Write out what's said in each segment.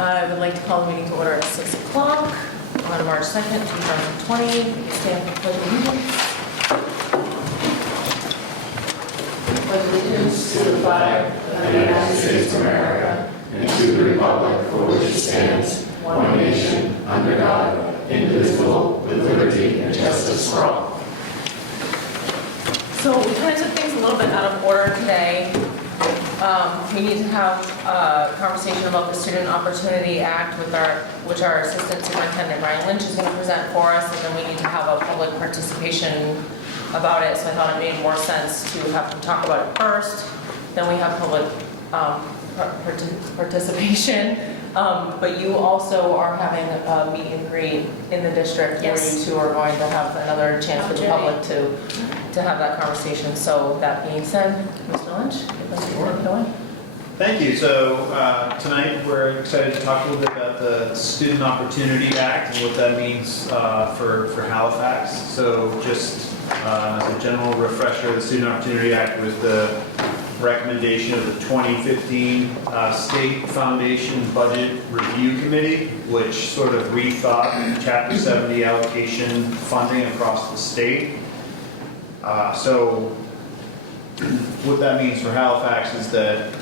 I would like to call the meeting to order at 6 o'clock on March 2nd, 2020. Stand for pledge of allegiance. Pledge allegiance to the flag of the United States of America and to the republic for which it stands, one nation, under God, indivisible, with liberty and justice for all. So we kind of took things a little bit out of order today. We need to have a conversation about the Student Opportunity Act with which our Assistant Superintendent Ryan Lynch is going to present for us, and then we need to have a public participation about it. So I thought it made more sense to have them talk about it first, then we have public participation. But you also are having a meet and greet in the district. Yes. Where you two are going to have another chance for the public to have that conversation. So that being said, Mr. Lynch, you'd like to take it away? Thank you. So tonight we're excited to talk a little bit about the Student Opportunity Act and what that means for Halifax. So just as a general refresher, the Student Opportunity Act was the recommendation of the 2015 State Foundation Budget Review Committee, which sort of rethought Chapter 70 allocation funding across the state. So what that means for Halifax is that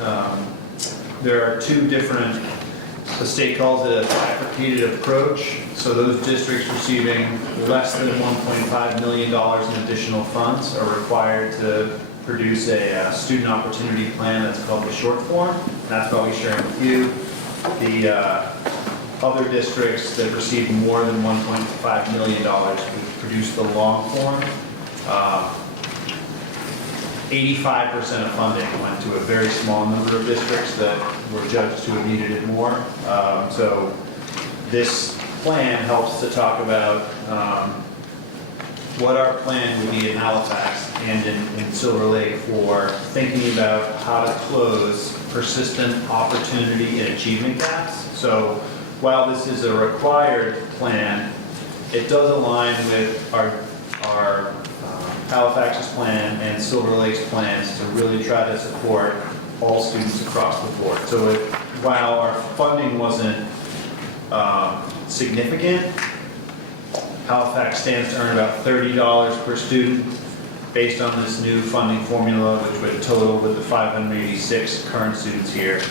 there are two different, the state calls it a bifurcated approach. So those districts receiving less than $1.5 million in additional funds are required to produce a student opportunity plan that's called the short form. And that's what we share with you. The other districts that receive more than $1.5 million would produce the long form. 85% of funding went to a very small number of districts that were judged to have needed it more. So this plan helps to talk about what our plan would be in Halifax and in Silver Lake for thinking about how to close persistent opportunity and achievement gaps. So while this is a required plan, it does align with our Halifax's plan and Silver Lake's plans to really try to support all students across the board. So while our funding wasn't significant, Halifax stands to earn about $30 per student based on this new funding formula, which would total with the 586 current students here,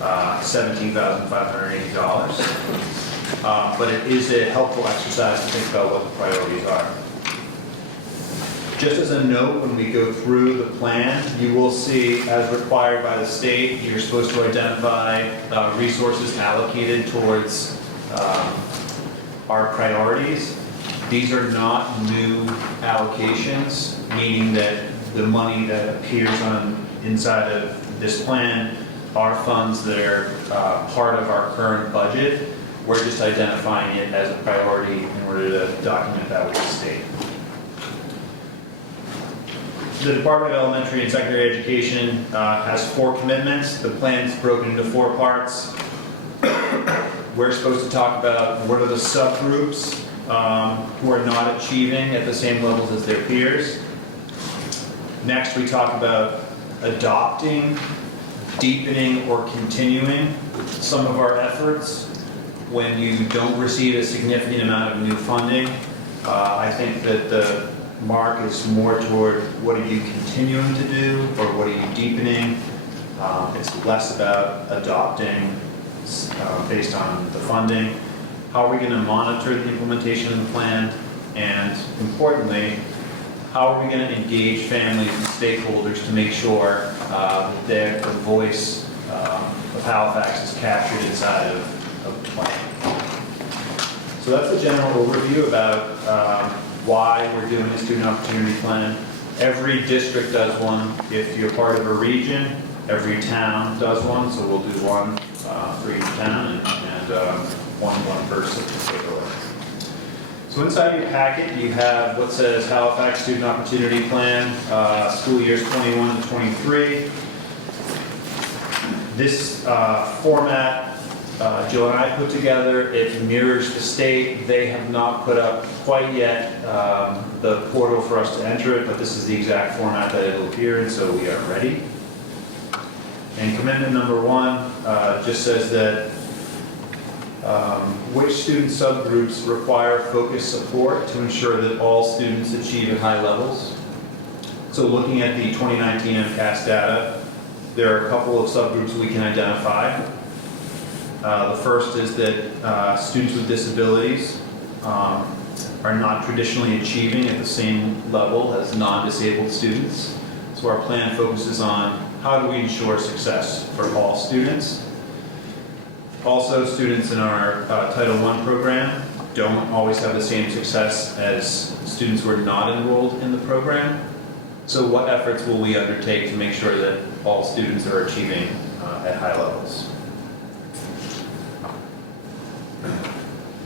$17,580. But it is a helpful exercise to think about what the priorities are. Just as a note, when we go through the plan, you will see, as required by the state, you're supposed to identify resources allocated towards our priorities. These are not new allocations, meaning that the money that appears inside of this plan are funds that are part of our current budget. We're just identifying it as a priority in order to document that with the state. The Department of Elementary and Secondary Education has 4 commitments. The plan's broken into 4 parts. We're supposed to talk about what are the subgroups who are not achieving at the same levels as their peers. Next, we talk about adopting, deepening, or continuing some of our efforts when you don't receive a significant amount of new funding. I think that the mark is more toward what are you continuing to do or what are you deepening. It's less about adopting based on the funding. How are we going to monitor the implementation of the plan? And importantly, how are we going to engage families and stakeholders to make sure that the voice of Halifax is captured inside of the plan? So that's the general overview about why we're doing a student opportunity plan. Every district does one. If you're part of a region, every town does one. So we'll do one for each town and one person to take away. So inside your packet, you have what says Halifax Student Opportunity Plan, school years 21 to 23. This format Jill and I put together. It mirrors the state. They have not put up quite yet the portal for us to enter it, but this is the exact format that it will appear in, so we are ready. And commitment number 1 just says that Which student subgroups require focused support to ensure that all students achieve at high levels? So looking at the 2019 MCAS data, there are a couple of subgroups we can identify. The first is that students with disabilities are not traditionally achieving at the same level as non-disabled students. So our plan focuses on how do we ensure success for all students. Also, students in our Title I program don't always have the same success as students who are not enrolled in the program. So what efforts will we undertake to make sure that all students are achieving at high levels?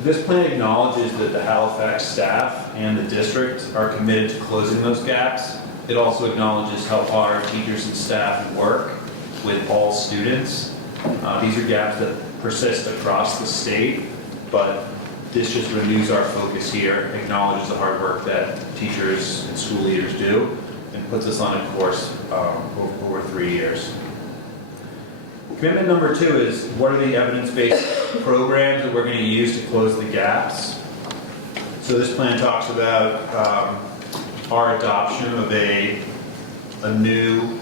This plan acknowledges that the Halifax staff and the district are committed to closing those gaps. It also acknowledges how our teachers and staff work with all students. These are gaps that persist across the state, but this just renews our focus here, acknowledges the hard work that teachers and school leaders do, and puts us on a course over 3 years. Commitment number 2 is what are the evidence-based programs that we're going to use to close the gaps. So this plan talks about our adoption of a new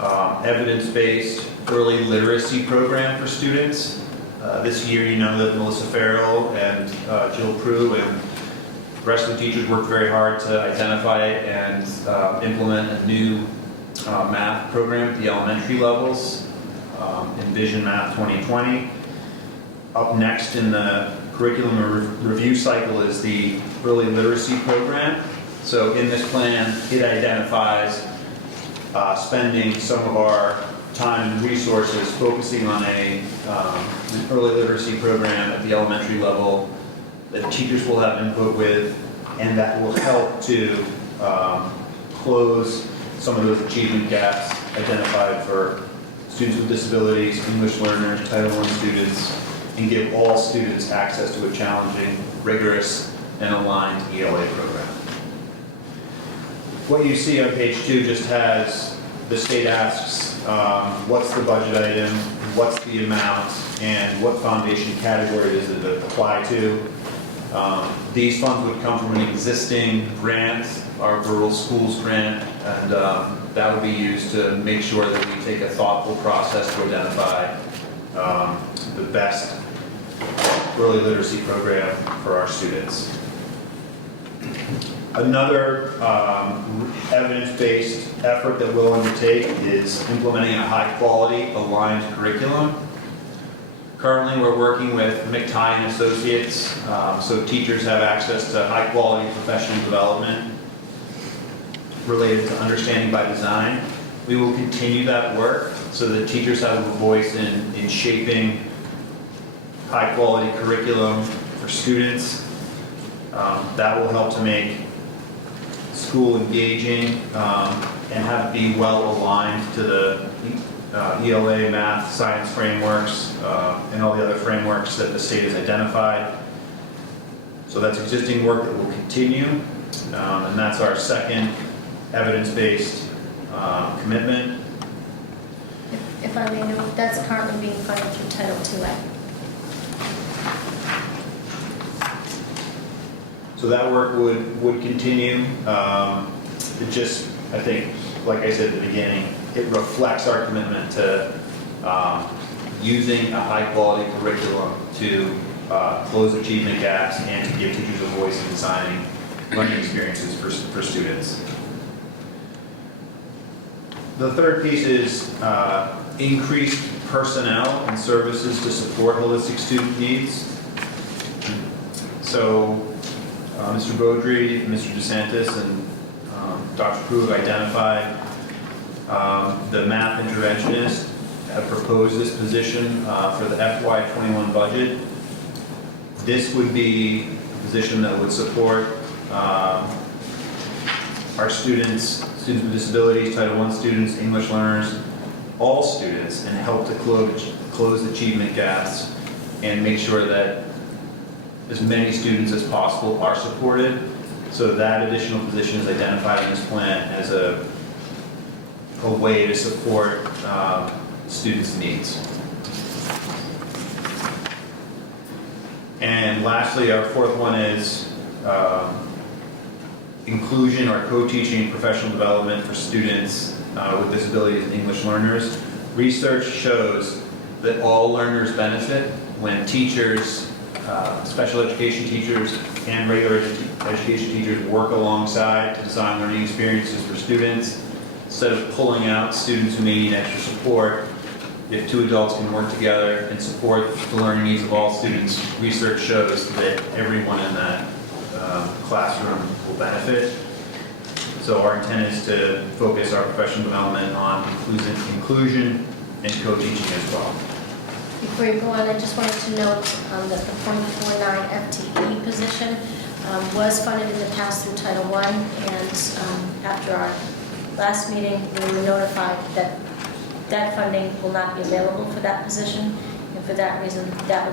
evidence-based early literacy program for students. This year, you know that Melissa Farrell and Jill Prue and the rest of the teachers worked very hard to identify and implement a new math program at the elementary levels, Envision Math 2020. Up next in the curriculum review cycle is the early literacy program. So in this plan, it identifies spending some of our time and resources focusing on an early literacy program at the elementary level that teachers will have input with, and that will help to close some of those achievement gaps identified for students with disabilities, English learners, Title I students, and give all students access to a challenging, rigorous, and aligned ELA program. What you see on page 2 just has the state asks what's the budget item, what's the amount, and what foundation category does it apply to. These funds would come from an existing grant, our rural schools grant, and that would be used to make sure that we take a thoughtful process to identify the best early literacy program for our students. Another evidence-based effort that we'll undertake is implementing a high-quality, aligned curriculum. Currently, we're working with McTye and Associates, so teachers have access to high-quality professional development related to understanding by design. We will continue that work so that teachers have a voice in shaping high-quality curriculum for students. That will help to make school engaging and have it be well aligned to the ELA, math, science frameworks, and all the other frameworks that the state has identified. So that's existing work that will continue, and that's our second evidence-based commitment. If I may know, that's currently being funded through Title II. So that work would continue. It just, I think, like I said at the beginning, it reflects our commitment to using a high-quality curriculum to close achievement gaps and to give teachers a voice in designing learning experiences for students. The third piece is increased personnel and services to support holistic student needs. So Mr. Beaudry, Mr. DeSantis, and Dr. Prue have identified the math interventionist, have proposed this position for the FY21 budget. This would be a position that would support our students with disabilities, Title I students, English learners, all students, and help to close achievement gaps and make sure that as many students as possible are supported. So that additional position is identified in this plan as a way to support students' needs. And lastly, our fourth one is inclusion or co-teaching professional development for students with disabilities and English learners. Research shows that all learners benefit when teachers, special education teachers and regular education teachers work alongside to design learning experiences for students. Instead of pulling out students who may need extra support, if two adults can work together and support the learning needs of all students, research shows that everyone in that classroom will benefit. So our intent is to focus our professional development on inclusion and co-teaching as well. Before you go on, I just wanted to note that the .49 FTE position was funded in the past through Title I, and after our last meeting, we were notified that that funding will not be available for that position, and for that reason, that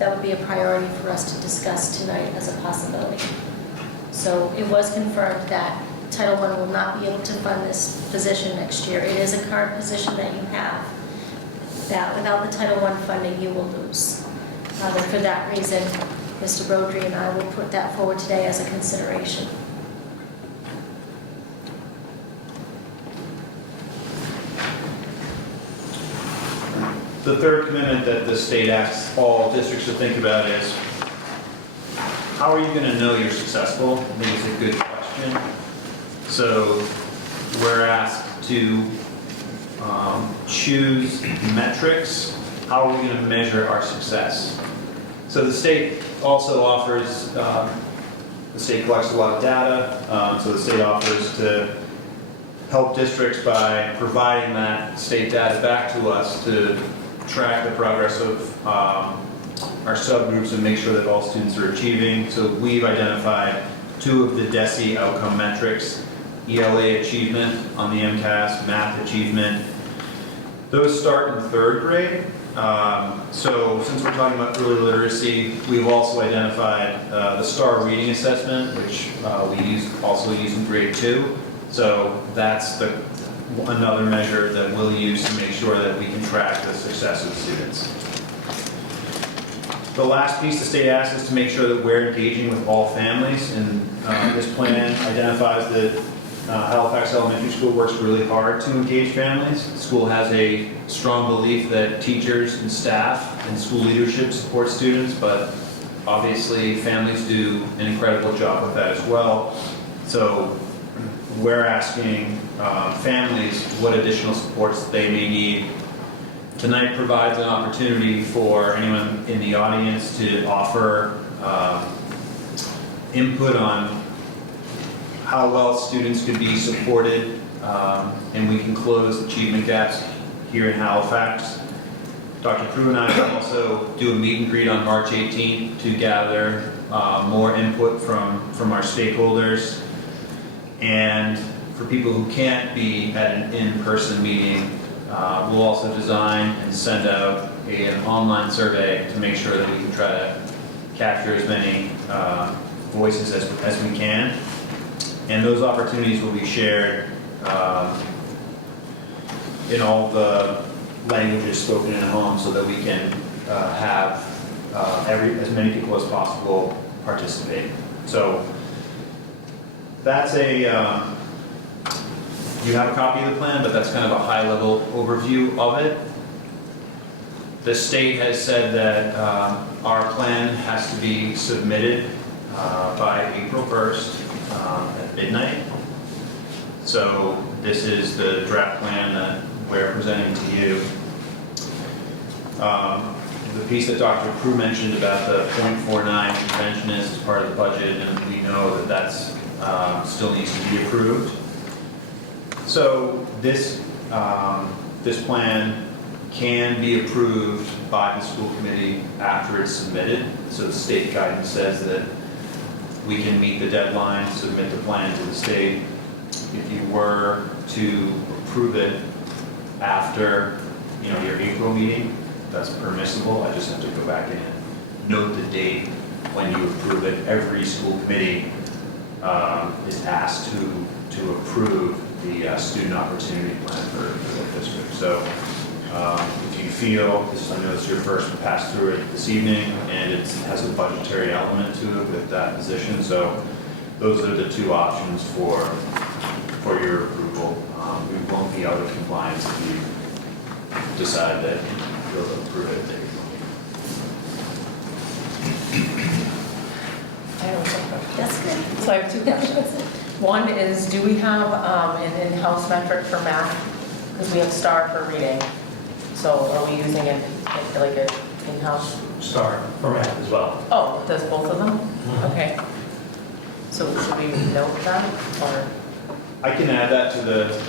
would be a priority for us to discuss tonight as a possibility. So it was confirmed that Title I will not be able to fund this position next year. It is a current position that you have, that without the Title I funding, you will lose. And for that reason, Mr. Brodry and I will put that forward today as a consideration. The third commitment that the state asks all districts to think about is, how are you going to know you're successful? I think it's a good question. So we're asked to choose metrics. How are we going to measure our success? So the state also offers, the state collects a lot of data, so the state offers to help districts by providing that state data back to us to track the progress of our subgroups and make sure that all students are achieving. So we've identified two of the DESE outcome metrics: ELA achievement on the MCAS, math achievement. Those start in third grade. So since we're talking about early literacy, we've also identified the STAR reading assessment, which we also use in grade 2. So that's another measure that we'll use to make sure that we can track the success of students. The last piece the state asks is to make sure that we're engaging with all families, and this plan identifies that Halifax Elementary School works really hard to engage families. The school has a strong belief that teachers and staff and school leadership support students, but obviously families do an incredible job with that as well. So we're asking families what additional supports they may need. Tonight provides an opportunity for anyone in the audience to offer input on how well students could be supported, and we can close achievement gaps here in Halifax. Dr. Crew and I will also do a meet and greet on March 18th to gather more input from our stakeholders. And for people who can't be at an in-person meeting, we'll also design and send out an online survey to make sure that we can try to capture as many voices as we can. And those opportunities will be shared in all the languages spoken in a home so that we can have as many people as possible participate. So that's you have a copy of the plan, but that's kind of a high-level overview of it. The state has said that our plan has to be submitted by April 1st at midnight. So this is the draft plan that we're presenting to you. The piece that Dr. Crew mentioned about the .49 conventionist is part of the budget, and we know that that's still needs to be approved. So this plan can be approved by the school committee after it's submitted. So the state guidance says that we can meet the deadline, submit the plan to the state. If you were to approve it after your April meeting, that's permissible. I just have to go back in and note the date when you approve it. Every school committee is asked to approve the student opportunity plan for the district. So If you feel, I know it's your first pass through it this evening, and it has a budgetary element to it with that position, so those are the two options for your approval. We won't be out of compliance if you decide that you'll approve it. I have a question. That's good. So I have two questions. One is, do we have an in-house metric for math? Because we have STAR for reading. So are we using it like an in-house? Start for math as well. Oh, does both of them? Okay. So should we note that, or? I can add that to the.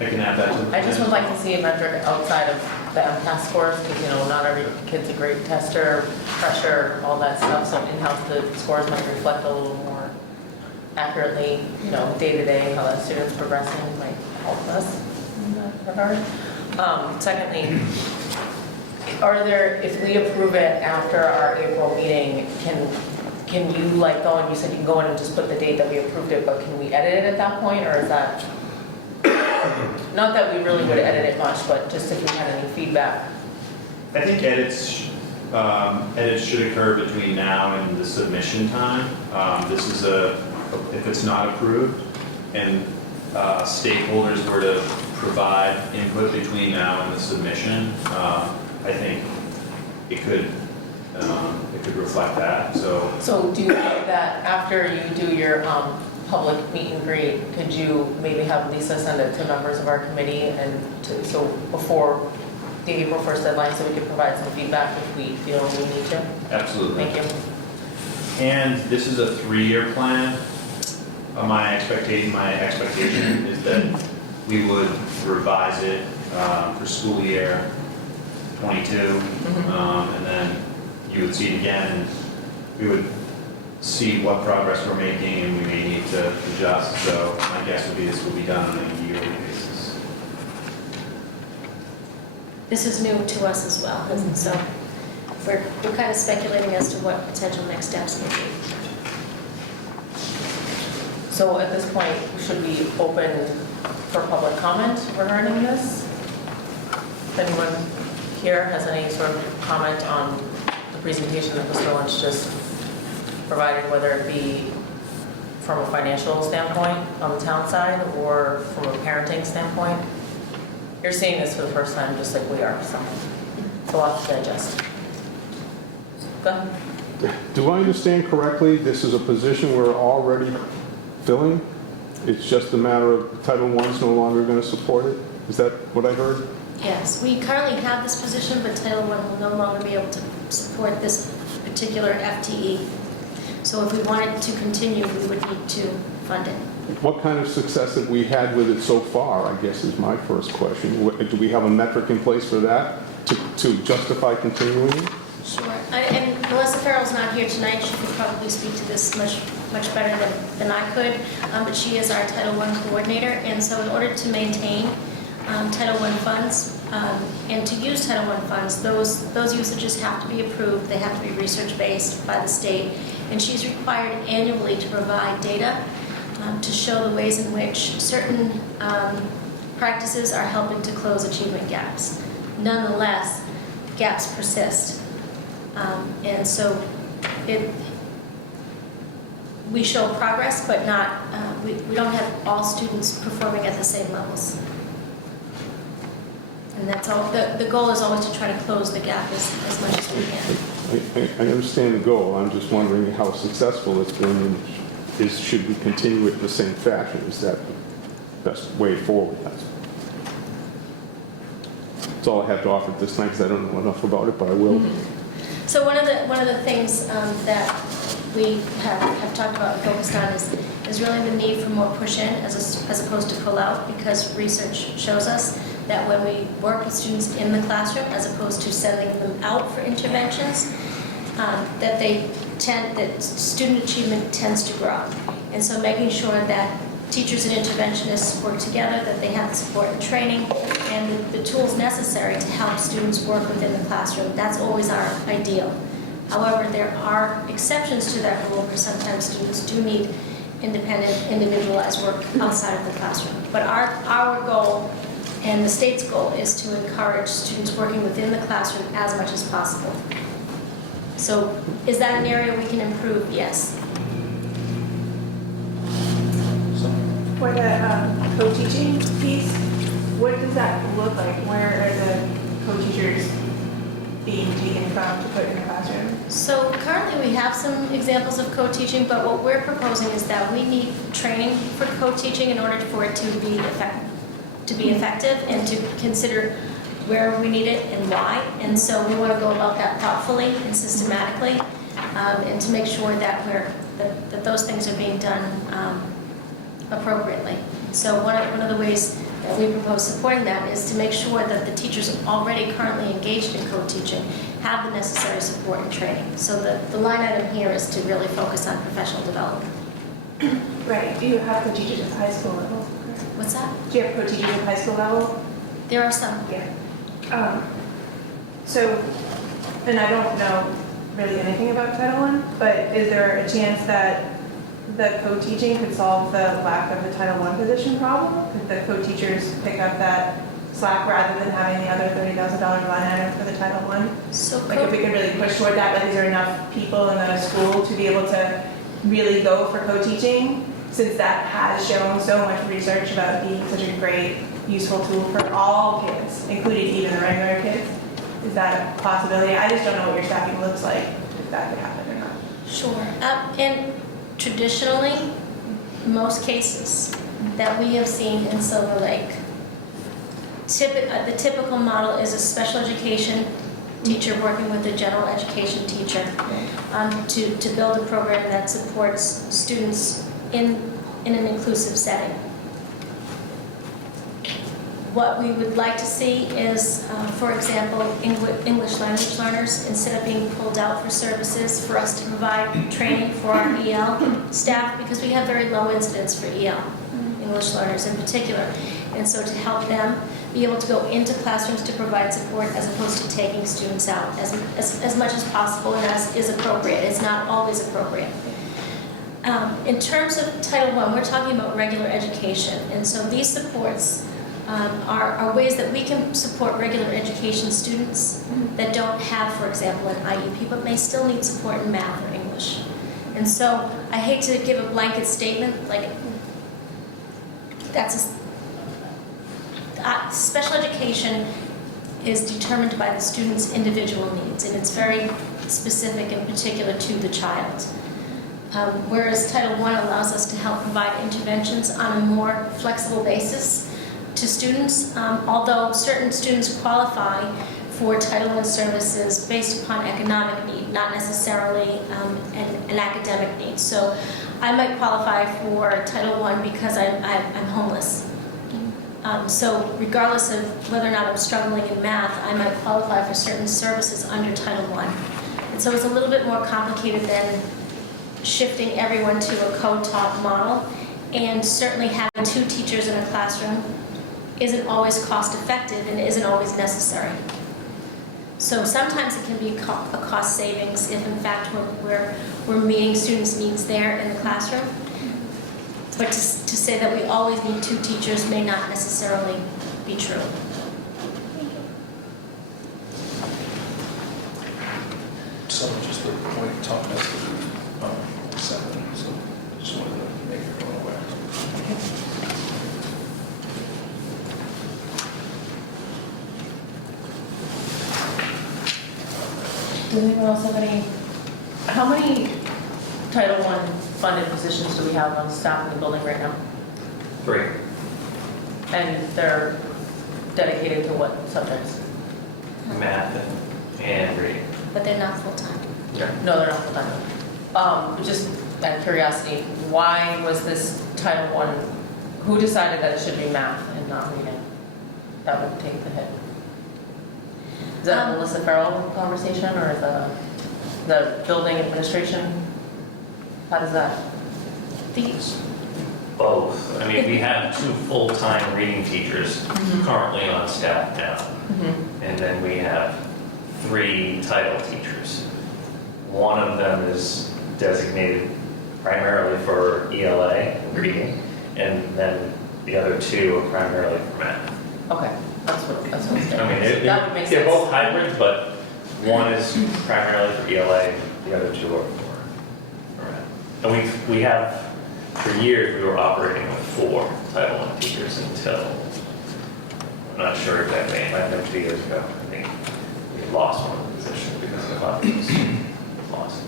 I just would like to see a metric outside of the MCAS scores, because, not every kid's a great tester, pressure, all that stuff. So in-house, the scores might reflect a little more accurately, day to day, how that student's progressing might help us in that regard. Secondly, if we approve it after our April meeting, can you go and you said you can go in and just put the date that we approved it, but can we edit it at that point, or is that? Not that we really would edit it much, but just if we had any feedback. I think edits should occur between now and the submission time. This is if it's not approved and stakeholders were to provide input between now and the submission, I think it could reflect that. So do you think that after you do your public meet and greet, could you maybe have Lisa send it to members of our committee so before the April 1st deadline, so we could provide some feedback if we feel we need to? Absolutely. Thank you. And this is a 3-year plan. My expectation is that we would revise it for school year 22, and then you would see it again, and we would see what progress we're making, and we may need to adjust. So my guess would be this will be done on a yearly basis. This is new to us as well, and so we're kind of speculating as to what potential next steps may be. So at this point, should we open for public comment regarding this? If anyone here has any sort of comment on the presentation that Mr. Lynch just provided, whether it be from a financial standpoint on the town side or from a parenting standpoint? You're seeing this for the first time, just like we are, so it's a lot to digest. Go ahead. Do I understand correctly, this is a position we're already filling? It's just a matter of Title I's no longer going to support it? Is that what I heard? Yes, we currently have this position, but Title I will no longer be able to support this particular FTE. So if we wanted to continue, we would need to fund it. What kind of success have we had with it so far, I guess is my first question. Do we have a metric in place for that to justify continuing it? Sure. And Melissa Farrell's not here tonight. She could probably speak to this much better than I could. But she is our Title I coordinator. And so in order to maintain Title I funds and to use Title I funds, those usages have to be approved. They have to be research-based by the state. And she's required annually to provide data to show the ways in which certain practices are helping to close achievement gaps. Nonetheless, gaps persist. And so we show progress, but not, we don't have all students performing at the same levels. And that's all, the goal is always to try to close the gap as much as we can. I understand the goal. I'm just wondering how successful it's been, and should we continue it in the same fashion? Is that the best way forward? That's all I have to offer at this time, because I don't know enough about it, but I will. So one of the things that we have talked about and focused on is really the need for more push-in as opposed to pull-out, because research shows us that when we work with students in the classroom as opposed to sending them out for interventions, that student achievement tends to grow. And so making sure that teachers and interventionists work together, that they have the support and training and the tools necessary to help students work within the classroom, that's always our ideal. However, there are exceptions to that rule where sometimes students do need independent, individualized work outside of the classroom. But our goal And the state's goal is to encourage students working within the classroom as much as possible. So is that an area we can improve? Yes. For the co-teaching piece, what does that look like? Where are the co-teachers being taken from to put in the classroom? So currently we have some examples of co-teaching, but what we're proposing is that we need training for co-teaching in order for it to be effective and to consider where we need it and why. And so we want to go about that thoughtfully and systematically, and to make sure that that those things are being done appropriately. So one of the ways that we propose supporting that is to make sure that the teachers already currently engaged in co-teaching have the necessary support and training. So the line item here is to really focus on professional development. Right, do you have co-teachers at high school level? What's that? Do you have co-teachers at high school level? There are some. Yeah. So, and I don't know really anything about Title I, but is there a chance that the co-teaching could solve the lack of the Title I position problem? Could the co-teachers pick up that slack rather than having the other $30,000 line item for the Title I? So Like if we could really push toward that, like is there enough people in the school to be able to really go for co-teaching? Since that has shown so much research about being such a great, useful tool for all kids, including even the regular kids. Is that a possibility? I just don't know what your staffing looks like, if that could happen or not. Sure. And traditionally, most cases that we have seen in Silver Lake, the typical model is a special education teacher working with a general education teacher to build a program that supports students in an inclusive setting. What we would like to see is, for example, English language learners, instead of being pulled out for services, for us to provide training for our EL staff, because we have very low incidence for EL, English learners in particular. And so to help them be able to go into classrooms to provide support as opposed to taking students out as much as possible and as is appropriate. It's not always appropriate. In terms of Title I, we're talking about regular education. And so these supports are ways that we can support regular education students that don't have, for example, an IEP, but may still need support in math or English. And so I hate to give a blanket statement, like special education is determined by the student's individual needs, and it's very specific and particular to the child. Whereas Title I allows us to help provide interventions on a more flexible basis to students, although certain students qualify for Title I services based upon economic need, not necessarily an academic need. So I might qualify for Title I because I'm homeless. So regardless of whether or not I'm struggling in math, I might qualify for certain services under Title I. And so it's a little bit more complicated than shifting everyone to a co-taught model. And certainly having 2 teachers in a classroom isn't always cost effective and isn't always necessary. So sometimes it can be a cost savings if in fact we're meeting students' needs there in the classroom. But to say that we always need 2 teachers may not necessarily be true. Someone just put a point Tom has to do 7, so just wanted to make everyone aware. Does anyone else have any, how many Title I funded positions do we have on staff in the building right now? 3. And they're dedicated to what subjects? Math and reading. But they're not full-time. No, they're not full-time. Just out of curiosity, why was this Title I, who decided that it should be math and not reading? That would take the hit. Is that a Melissa Farrell conversation or the building administration? How does that? Both. I mean, we have 2 full-time reading teachers currently on staff now. And then we have 3 title teachers. One of them is designated primarily for ELA, reading, and then the other 2 are primarily for math. Okay, that's what it's I mean, saying. That would make sense. they're both hybrids, but one is primarily for ELA, the other two are for MET. And we have, for years, we were operating with 4 Title I teachers until, I'm not sure exactly, it might have been 2 years ago. I think we lost one position because the class was lost.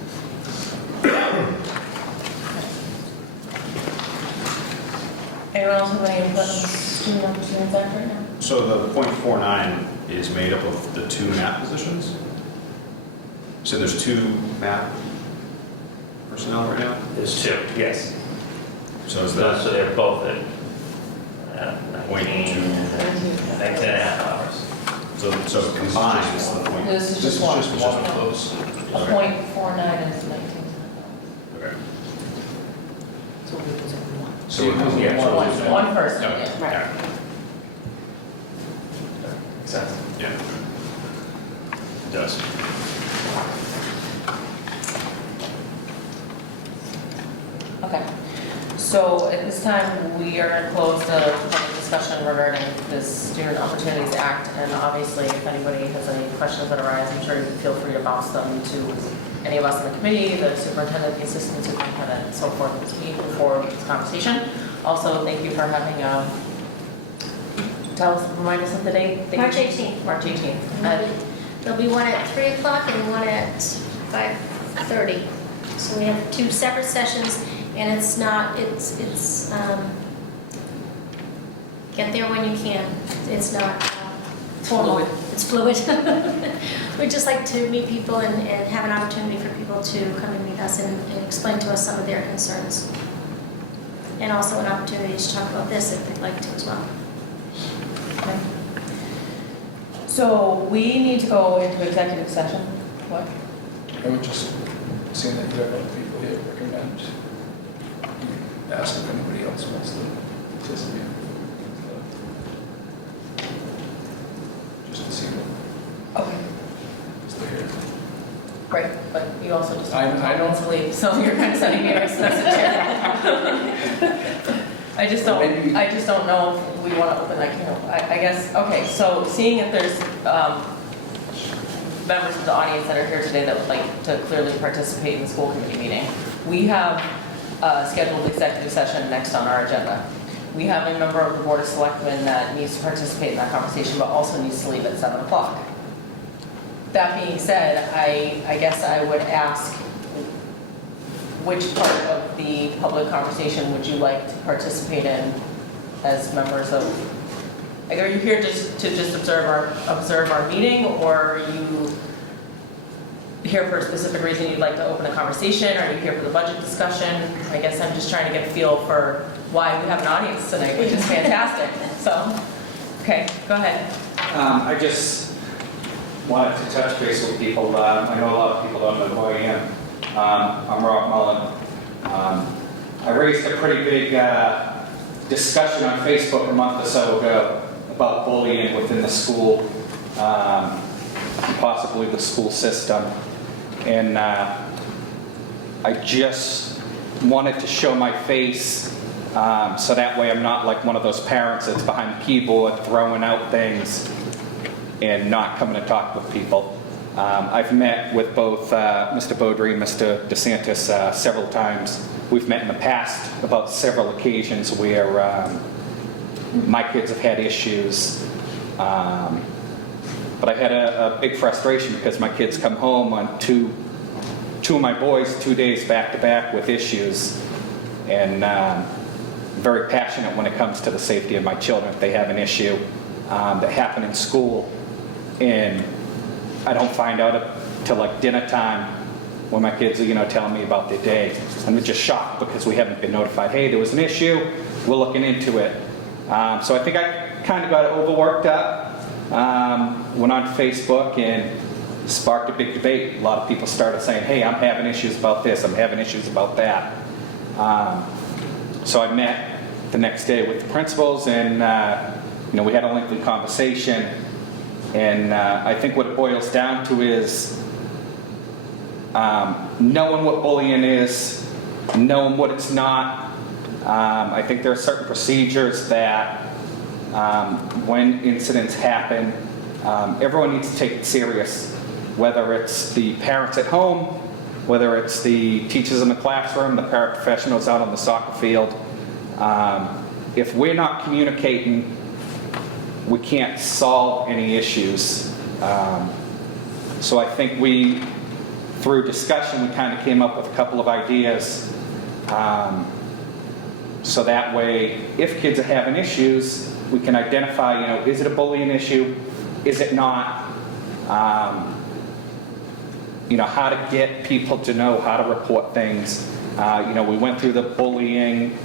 Anyone else have any input on student opportunities act right now? So the .49 is made up of the 2 math positions? So there's 2 math personnel right now? There's 2, yes. So is So that they're both at 0.2? 19 and a half hours. So combined, it's the point. This is This just is one. just one of those. A .49 is 19. Okay. So we was only one. So you have Yeah, one. One person, Yeah. yeah, right. Makes sense. Yeah. It does. Okay, so at this time, we are going to close the public discussion regarding this Student Opportunities Act, and obviously, if anybody has any questions that arise, I'm sure you can feel free to bounce them to any of us in the committee, the superintendent, the assistant superintendent, and so forth, as we move forward with this conversation. Also, thank you for having, remind us of the date? March 18th. March 18th. There'll be one at 3 o'clock and one at 5:30. So we have 2 separate sessions, and it's get there when you can. It's not formal. Fluid. It's fluid. We'd just like to meet people and have an opportunity for people to come and meet us and explain to us some of their concerns. And also an opportunity to talk about this if they'd like to as well. Okay. So we need to go into executive session. What? I would just, seeing that you have other people here, recommend you ask if anybody else wants to participate. Just to see what Okay. is there. Right, but you also just I know. want to leave, so you're kind of sending me a mixed message here. I just Maybe- don't know if we want to open that can of, I guess, okay, so seeing if there's members of the audience that are here today that would like to clearly participate in the school committee meeting, we have a scheduled executive session next on our agenda. We have a member of the Board of Selectmen that needs to participate in that conversation, but also needs to leave at 7 o'clock. That being said, I guess I would ask, which part of the public conversation would you like to participate in as members of, like, are you here just to observe our meeting, or are you here for a specific reason you'd like to open a conversation? Are you here for the budget discussion? I guess I'm just trying to get a feel for why we have an audience tonight, which is fantastic. So, okay, go ahead. I just wanted to touch base with people. I know a lot of people don't know who I am. I'm Rob Mullen. I raised a pretty big discussion on Facebook a month or so ago about bullying within the school, and possibly the school system. And I just wanted to show my face so that way I'm not like one of those parents that's behind the keyboard throwing out things and not coming to talk with people. I've met with both Mr. Beaudry and Mr. DeSantis several times. We've met in the past about several occasions where my kids have had issues. But I had a big frustration because my kids come home on two of my boys 2 days back to back with issues, and very passionate when it comes to the safety of my children. If they have an issue that happened in school, and I don't find out till like dinner time when my kids are, telling me about their day. I'm just shocked because we haven't been notified, hey, there was an issue, we're looking into it. So I think I kind of got overworked up, went on Facebook and sparked a big debate. A lot of people started saying, hey, I'm having issues about this, I'm having issues about that. So I met the next day with the principals, and we had a lengthy conversation. And I think what it boils down to is knowing what bullying is, knowing what it's not. I think there are certain procedures that when incidents happen, everyone needs to take it serious, whether it's the parents at home, whether it's the teachers in the classroom, the paraprofessionals out on the soccer field. If we're not communicating, we can't solve any issues. So I think through discussion, we kind of came up with a couple of ideas. So that way, if kids are having issues, we can identify, is it a bullying issue? Is it not? How to get people to know how to report things. We went through the bullying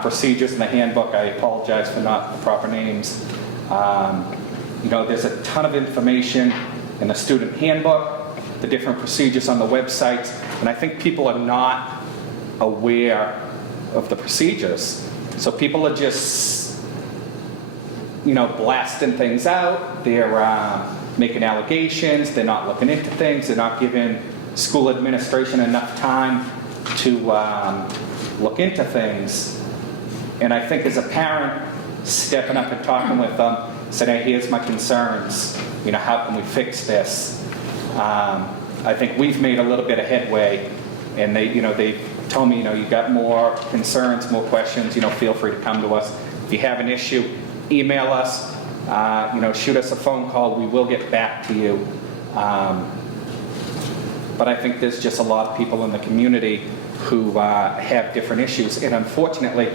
procedures in the handbook. I apologize for not the proper names. There's a ton of information in the student handbook, the different procedures on the websites, and I think people are not aware of the procedures. So people are just, blasting things out. They're making allegations. They're not looking into things. They're not giving school administration enough time to look into things. And I think as a parent, stepping up and talking with them, saying, hey, here's my concerns. How can we fix this? I think we've made a little bit of headway, and they told me, you got more concerns, more questions, feel free to come to us. If you have an issue, email us, shoot us a phone call. We will get back to you. But I think there's just a lot of people in the community who have different issues, and unfortunately,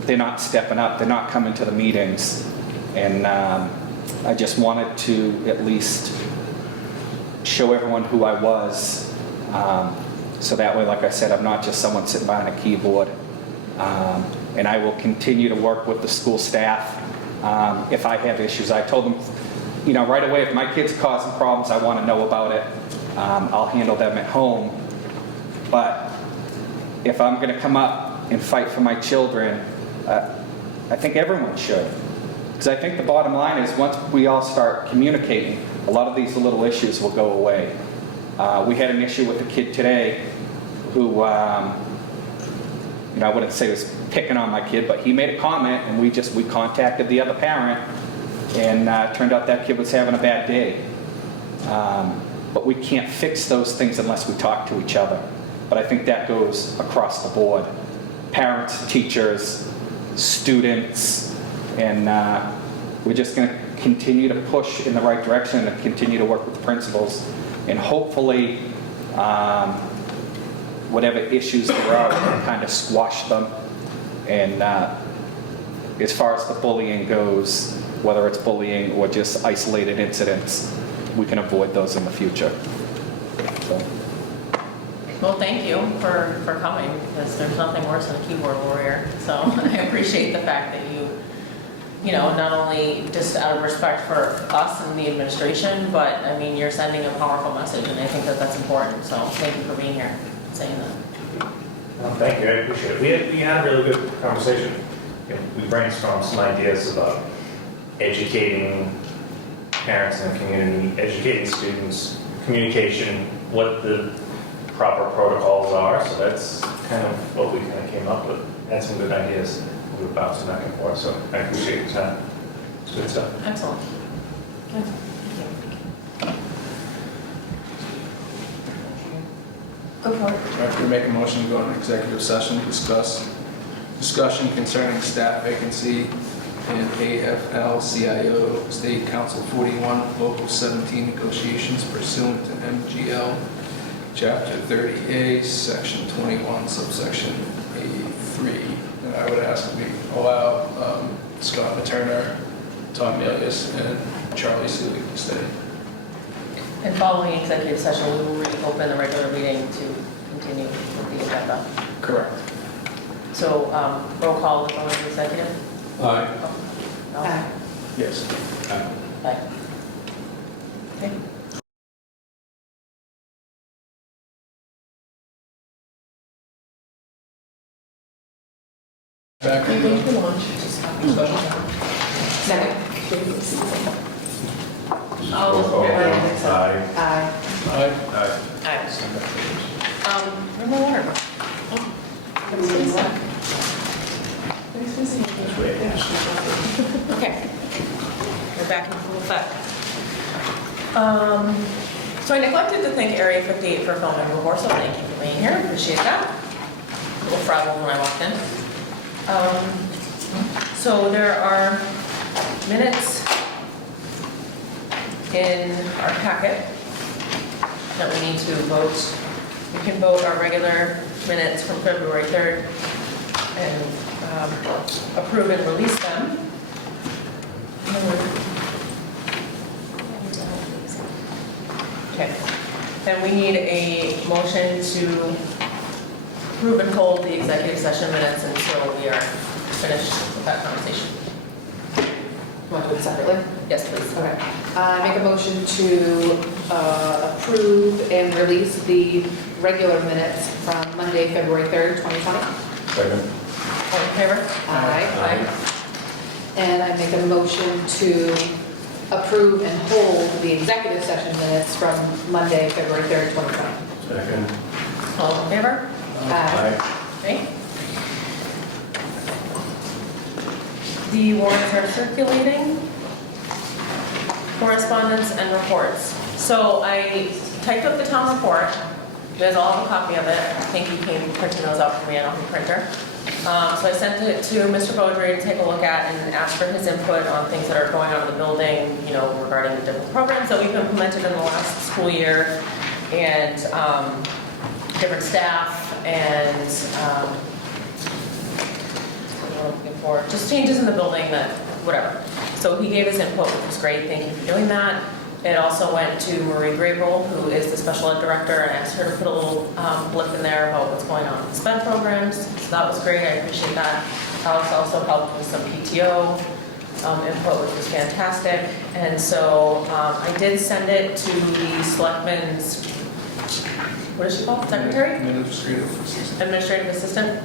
they're not stepping up. They're not coming to the meetings. And I just wanted to at least show everyone who I was. So that way, like I said, I'm not just someone sitting behind a keyboard. And I will continue to work with the school staff if I have issues. I told them, right away, if my kid's causing problems, I want to know about it. I'll handle them at home. But if I'm going to come up and fight for my children, I think everyone should. Because I think the bottom line is once we all start communicating, a lot of these little issues will go away. We had an issue with a kid today who, I wouldn't say was picking on my kid, but he made a comment, and we contacted the other parent, and turned out that kid was having a bad day. But we can't fix those things unless we talk to each other. But I think that goes across the board. Parents, teachers, students, and we're just going to continue to push in the right direction and continue to work with the principals. And hopefully, whatever issues there are, we can kind of squash them. And as far as the bullying goes, whether it's bullying or just isolated incidents, we can avoid those in the future. So. Well, thank you for coming, because there's nothing worse than a keyboard warrior. So I appreciate the fact that you not only just out of respect for us and the administration, but I mean, you're sending a powerful message, and I think that that's important. So thank you for being here and saying that. Well, thank you, I appreciate it. We had a really good conversation. We brainstormed some ideas about educating parents in the community, educating students, communication, what the proper protocols are. So that's kind of what we kind of came up with. Had some good ideas. We were bouncing back and forth, so I appreciate your time. It's good stuff. Excellent. Go for it. After we make a motion to go into executive session, discussion concerning staff vacancy in AFL-CIO State Council 41, Local 17 negotiations pursuant to MGL Chapter 30A, Section 21, subsection A3. And I would ask that we allow Scott Turner, Tom Milius, and Charlie Seeley to stay. And following executive session, we will reopen the regular meeting to continue with the agenda. Correct. So roll call with going to executive? Aye. No? Yes. Aye. Okay. Back. You can launch. Second. All those in favor? Aye. Aye. Aye. Aye. Where's my water? Okay. we're back in full effect. So I neglected to thank Area 58 for filming before, so thank you for being here, appreciate that. A little frazzled when I walked in. So there are minutes in our packet that we need to vote. We can vote our regular minutes from February 3rd and approve and release them. Okay. Then we need a motion to approve and hold the executive session minutes until we are finished with that conversation. Want to do it separately? Yes, please. Okay. Make a motion to approve and release the regular minutes from Monday, February 3rd, 2020. Second. All in favor? Aye. And I make a motion to approve and hold the executive session minutes from Monday, February 3rd, 2020. Second. All in favor? Aye. Okay. The warrants are circulating. Correspondence and reports. So I typed up the town report. You guys all have a copy of it. I think you came printing those out for me. I don't have a printer. So I sent it to Mr. Beaudry to take a look at and ask for his input on things that are going on in the building, you know, regarding the different programs that we've implemented in the last school year and different staff and what am I looking for? Just changes in the building that, whatever. So he gave his input, which was great. Thank you for doing that. It also went to Marie Grable, who is the special ed director, and asked her to put a little blip in there about what's going on with the SPED programs. So that was great, I appreciate that. Alex also helped with some PTO input, which was fantastic. And so I did send it to the selectmen's, what is she called, secretary? Administrative assistant.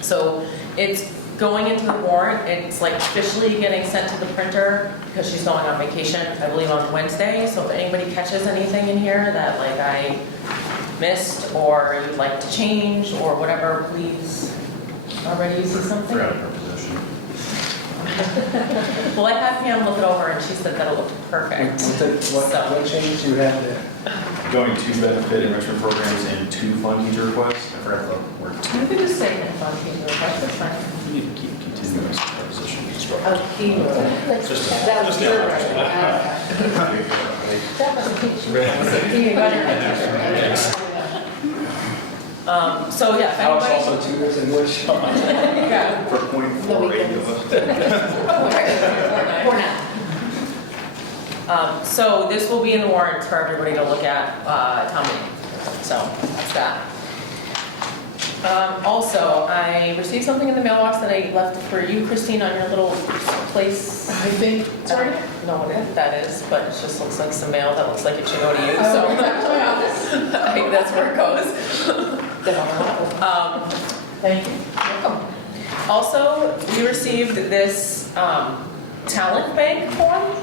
So it's going into the warrant, it's like officially getting sent to the printer because she's going on vacation, I believe on Wednesday. So if anybody catches anything in here that like I missed or you'd like to change or whatever, please. Already you see something? Forgot her position. Well, I had Pam look it over and she said that it looked perfect. What change you had there? Going to benefit enrichment programs and 2 fund teacher requests. I forgot the word. You could just say that on teacher request, that's fine. We need to keep continuous position construction. Oh, keyword. Just That was your right. That wasn't so yeah, if Alex anybody. also tutors English. Yeah. For point No 4 weekends. For now. So this will be in the warrants for everybody to look at town meeting. So that's that. Also, I received something in the mailbox that I left for you, Christine, on your little place. I think, Sorry? No, what that is, but it just looks like some mail that looks like it should go to you, so. I think that's where it goes. Thank you. Welcome. Also, we received this talent bank form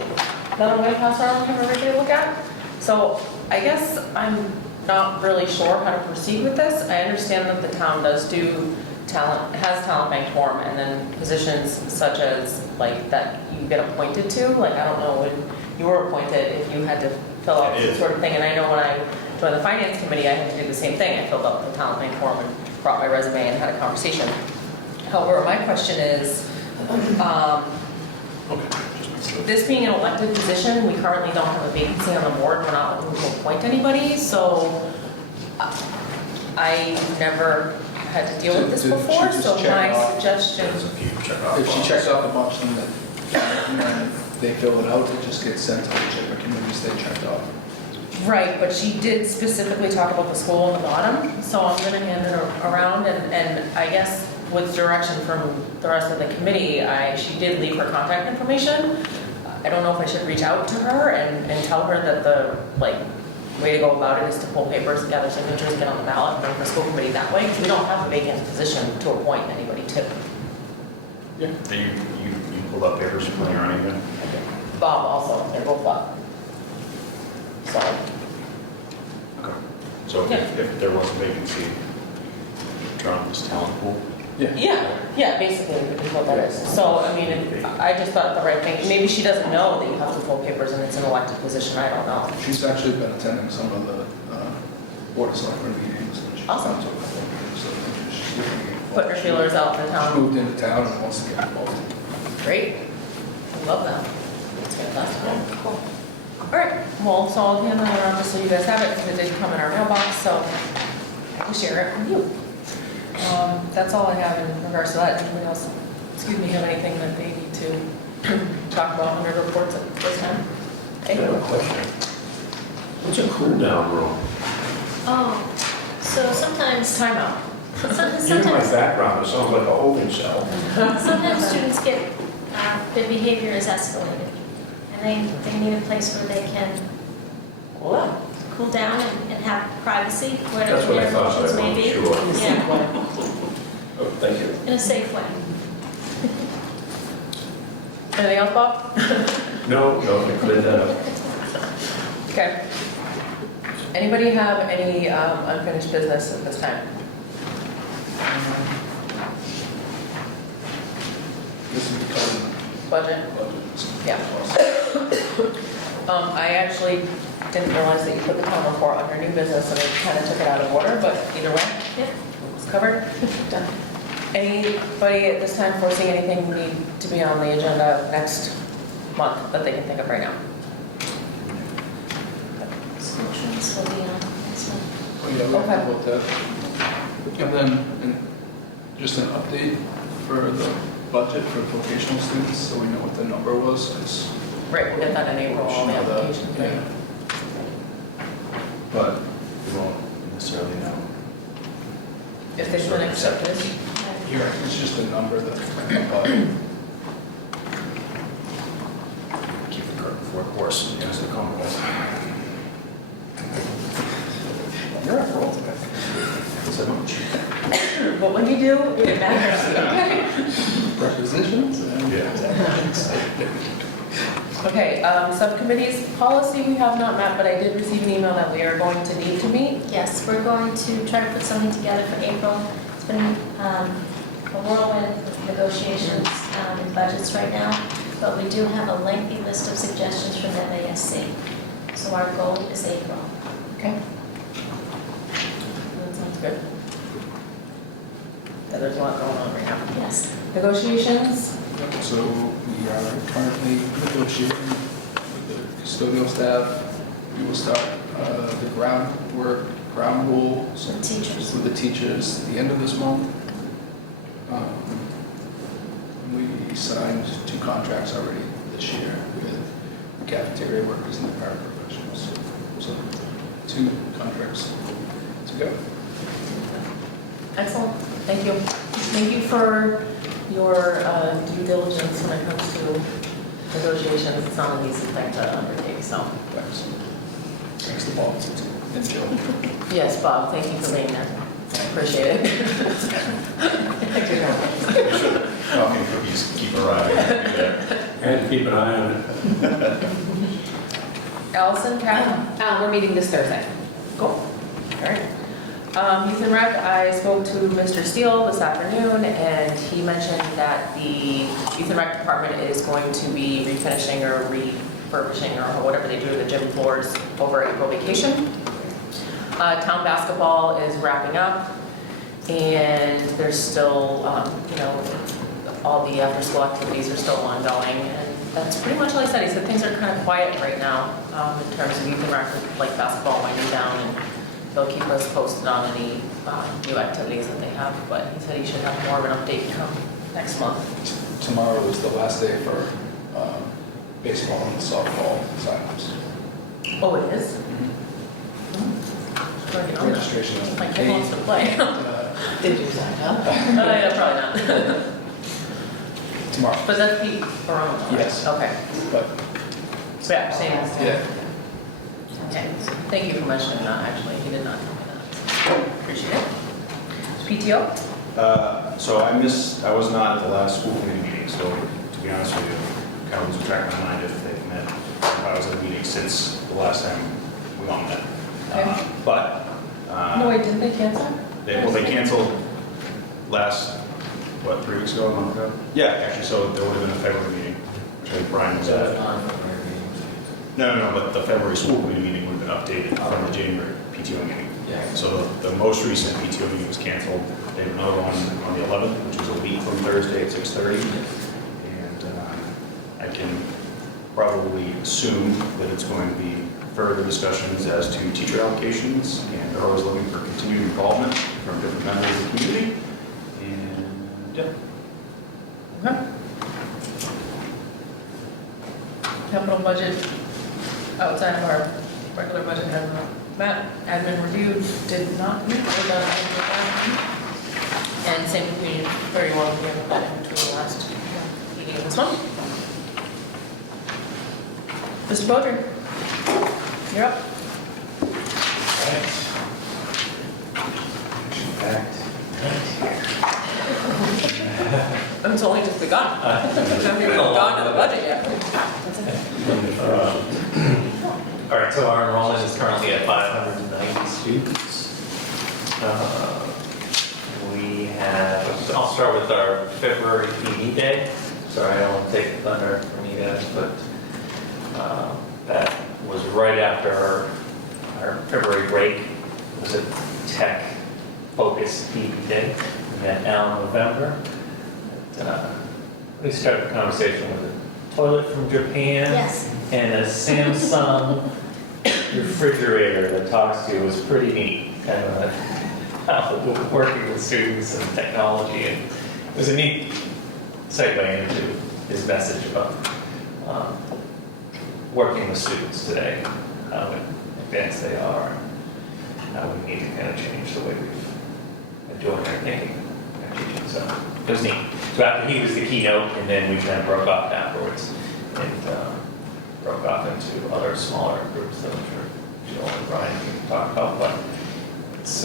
that I'm going to pass around for everybody to look at. So I guess I'm not really sure how to proceed with this. I understand that the town does do has talent bank form and then positions such as like that you get appointed to. Like I don't know when you were appointed if you had to fill out some sort of thing. And I know when I joined the finance committee, I had to do the same thing. I filled out the talent bank form and brought my resume and had a conversation. However, my question is, this being an elected position, we currently don't have a vacancy on the board. We're not looking to appoint anybody, so I never had to deal with this Did she before. just So check my off? suggestion, There's a few check off. If she checks off a bunch of them and they fill it out, it just gets sent to the whichever committees they checked off. right, but she did specifically talk about the school on the bottom, so I'm gonna hand it around and I guess with direction from the rest of the committee, she did leave her contact information. I don't know if I should reach out to her and tell her that the way to go about it is to pull papers, gather signatures, get on the ballot, and run for school committee that way, because we don't have a vacant position to appoint anybody to. Yeah. You pulled up papers from when you were running again? Bob also, they're both Bob. So, Okay. So Yeah. if there was a vacancy, turn on this talent pool? Yeah, basically is what that is. So, I mean, I just thought the right thing, maybe she doesn't know that you have to pull papers and it's an elected position, I don't know. She's actually been attending some of the Board of Selectmen meetings. And she's Awesome. gone to a couple of meetings, so she's looking at- Putting her feelers out in the She town. moved into town and wants to get involved. Great. I love that. That's fantastic. Cool. All right, well, so I'll hand that around just so you guys have it, because it did come in our mailbox, so I can share it with you. That's all I have in regards to that. Anybody else, excuse me, have anything that they need to talk about under reports at this time? I have a question. What's a cool down room? Oh, so sometimes, Timeout. Given my background, it sounds like a holding cell. sometimes students get, their behavior is escalated. And they need a place where they can Cool. cool down and have privacy, whatever That's what I their thought, emotions I may be. wasn't sure. Yeah, Oh, thank you. in a safe way. Anything else, Bob? No, I cleared that up. Okay. Anybody have any unfinished business at this time? This is because Budget? Yeah. I actually didn't realize that you put the town report under new business, and I kind of took it out of order, but either way, Yep. it's covered. Done. Anybody at this time foreseeing anything need to be on the agenda next month that they can think of right now? So which ones will be on this one? Oh, yeah, we have to vote that. And then, just an update for the budget for vocational students, so we know what the number was, 'cause Right, we'll get that in April, all the applications, right? yeah. But We won't necessarily know. If they've been accepted. here, it's just a number that's but Keep the cart before the horse, as the Commonwealth. you're at roll today. So much. But when you do, it matters, okay? Requisitions and. Okay, subcommittees, policy we have not met, but I did receive an email that we are going to need to meet. Yes, we're going to try to put something together for April. It's been a whirlwind with negotiations and budgets right now, but we do have a lengthy list of suggestions from MASC. So our goal is April. Okay. That sounds good. Yeah, there's a lot going on right now. Yes. Negotiations, So we are currently negotiating with the custodial staff. We will start the ground rules With teachers. with the teachers at the end of this month. We signed 2 contracts already this year with the cafeteria workers and the paraprofessionals. So 2 contracts to go. excellent, thank you. Thank you for your due diligence when it comes to negotiations. It's not an easy thing to undertake, so. Thanks. Thanks to Bob and Jill. Yes, Bob, thank you for being there. I appreciate it. We should coffee and cookies keep arriving. Be there. And keep an eye on it. Allison, Kat? We're meeting this Thursday. Cool. All right. Youth and Rec, I spoke to Mr. Steele this afternoon, and he mentioned that the Youth and Rec department is going to be refinishing or refurbishing or whatever they do to the gym floors over April vacation. Town basketball is wrapping up, and there's still, all the after-school activities are still ongoing, and that's pretty much all he said. He said things are kind of quiet right now in terms of Youth and Rec, like basketball winding down, and they'll keep us posted on any new activities that they have, but he said he should have more of an update come next month. Tomorrow is the last day for baseball and softball signups. Oh, it is? Sure, you know that. Registration is My kid wants to play. Did you sign up? Yeah, probably not. Tomorrow, But that's Pete Barone, right? Yes. Okay. but, So yeah, same. yeah. Okay, thank you for mentioning that, actually, he did not tell me that. Appreciate it. PTO? So I was not at the last school committee meeting, so to be honest with you, kind of losing track of my mind if they've met. I was at a meeting since the last time we all met. Okay. But No, wait, didn't they cancel? they canceled last what, 3 weeks ago, a month ago? Yeah, actually, so there would have been a February meeting, which I think Brian was at. No, but the February school committee meeting would have been updated from the January PTO meeting. Yeah. So the most recent PTO meeting was canceled. They have another one on the 11th, which is a week from Thursday at 6:30. And I can probably assume that it's going to be further discussions as to teacher allocations, and they're always looking for continued involvement from different members of the community. And yeah. Okay. Capital budget outside of our regular budget has not met. Admin review did not meet. We're done with that. And same with community 31, we haven't met in between the last meeting of this month. Mr. Beaudry, you're up. It's only just begun. Haven't even gone to the budget yet. All right, so our enrollment is currently at 590 students. We have, I'll start with our February PD day. Sorry, I don't want to take the thunder from you guys, but that was right after our February break. It was a tech-focused PD day. We had now in November. We started the conversation with a toilet from Japan. Yes. And a Samsung refrigerator that talks to you was pretty neat. Kind of how working with students and technology, and it was a neat segue into his message about working with students today, how advanced they are, and how we need to kind of change the way we've been doing our thinking and teaching. So it was neat. So after he was the keynote, and then we kind of broke off afterwards, and broke off into other smaller groups that I'm sure Jill and Brian can talk about, but it's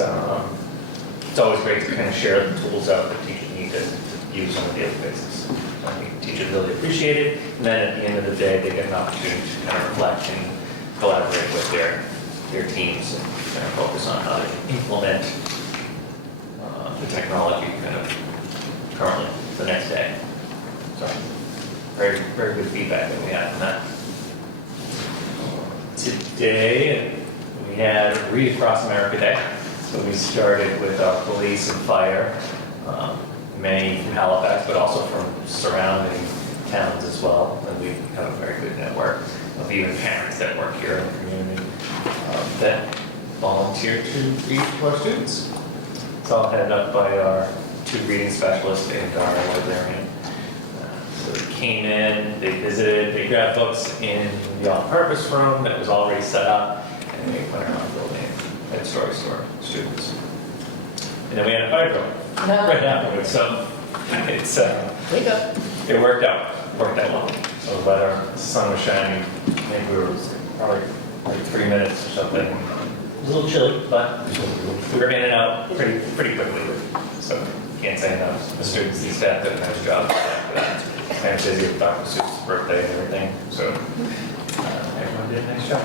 always great to kind of share the tools out that teachers need to use on a daily basis. I think teachers really appreciate it, and then at the end of the day, they get an opportunity to kind of reflect and collaborate with their teams and kind of focus on how to implement the technology kind of currently the next day. So very, very good feedback that we had on that. Today, we had Read Across America Day. So we started with our police and fire, many from Halifax, but also from surrounding towns as well. And we have a very good network of even parents that work here in the community that volunteer to read to our students. It's all headed up by our 2 reading specialists and our librarian. So they came in, they visited, they grabbed books in the all-purpose room that was already set up, and they went around building that stories to our students. And then we had a fire drill right afterwards, so it's Wake up. it worked out well. So the weather, the sun was shining. I think we were probably like 3 minutes or something. It was a little chilly, but we were in and out pretty quickly. So can't say enough. The students, the staff did a nice job for that. Kind of busy with Dr. Seuss's birthday and everything. So everyone did a nice job.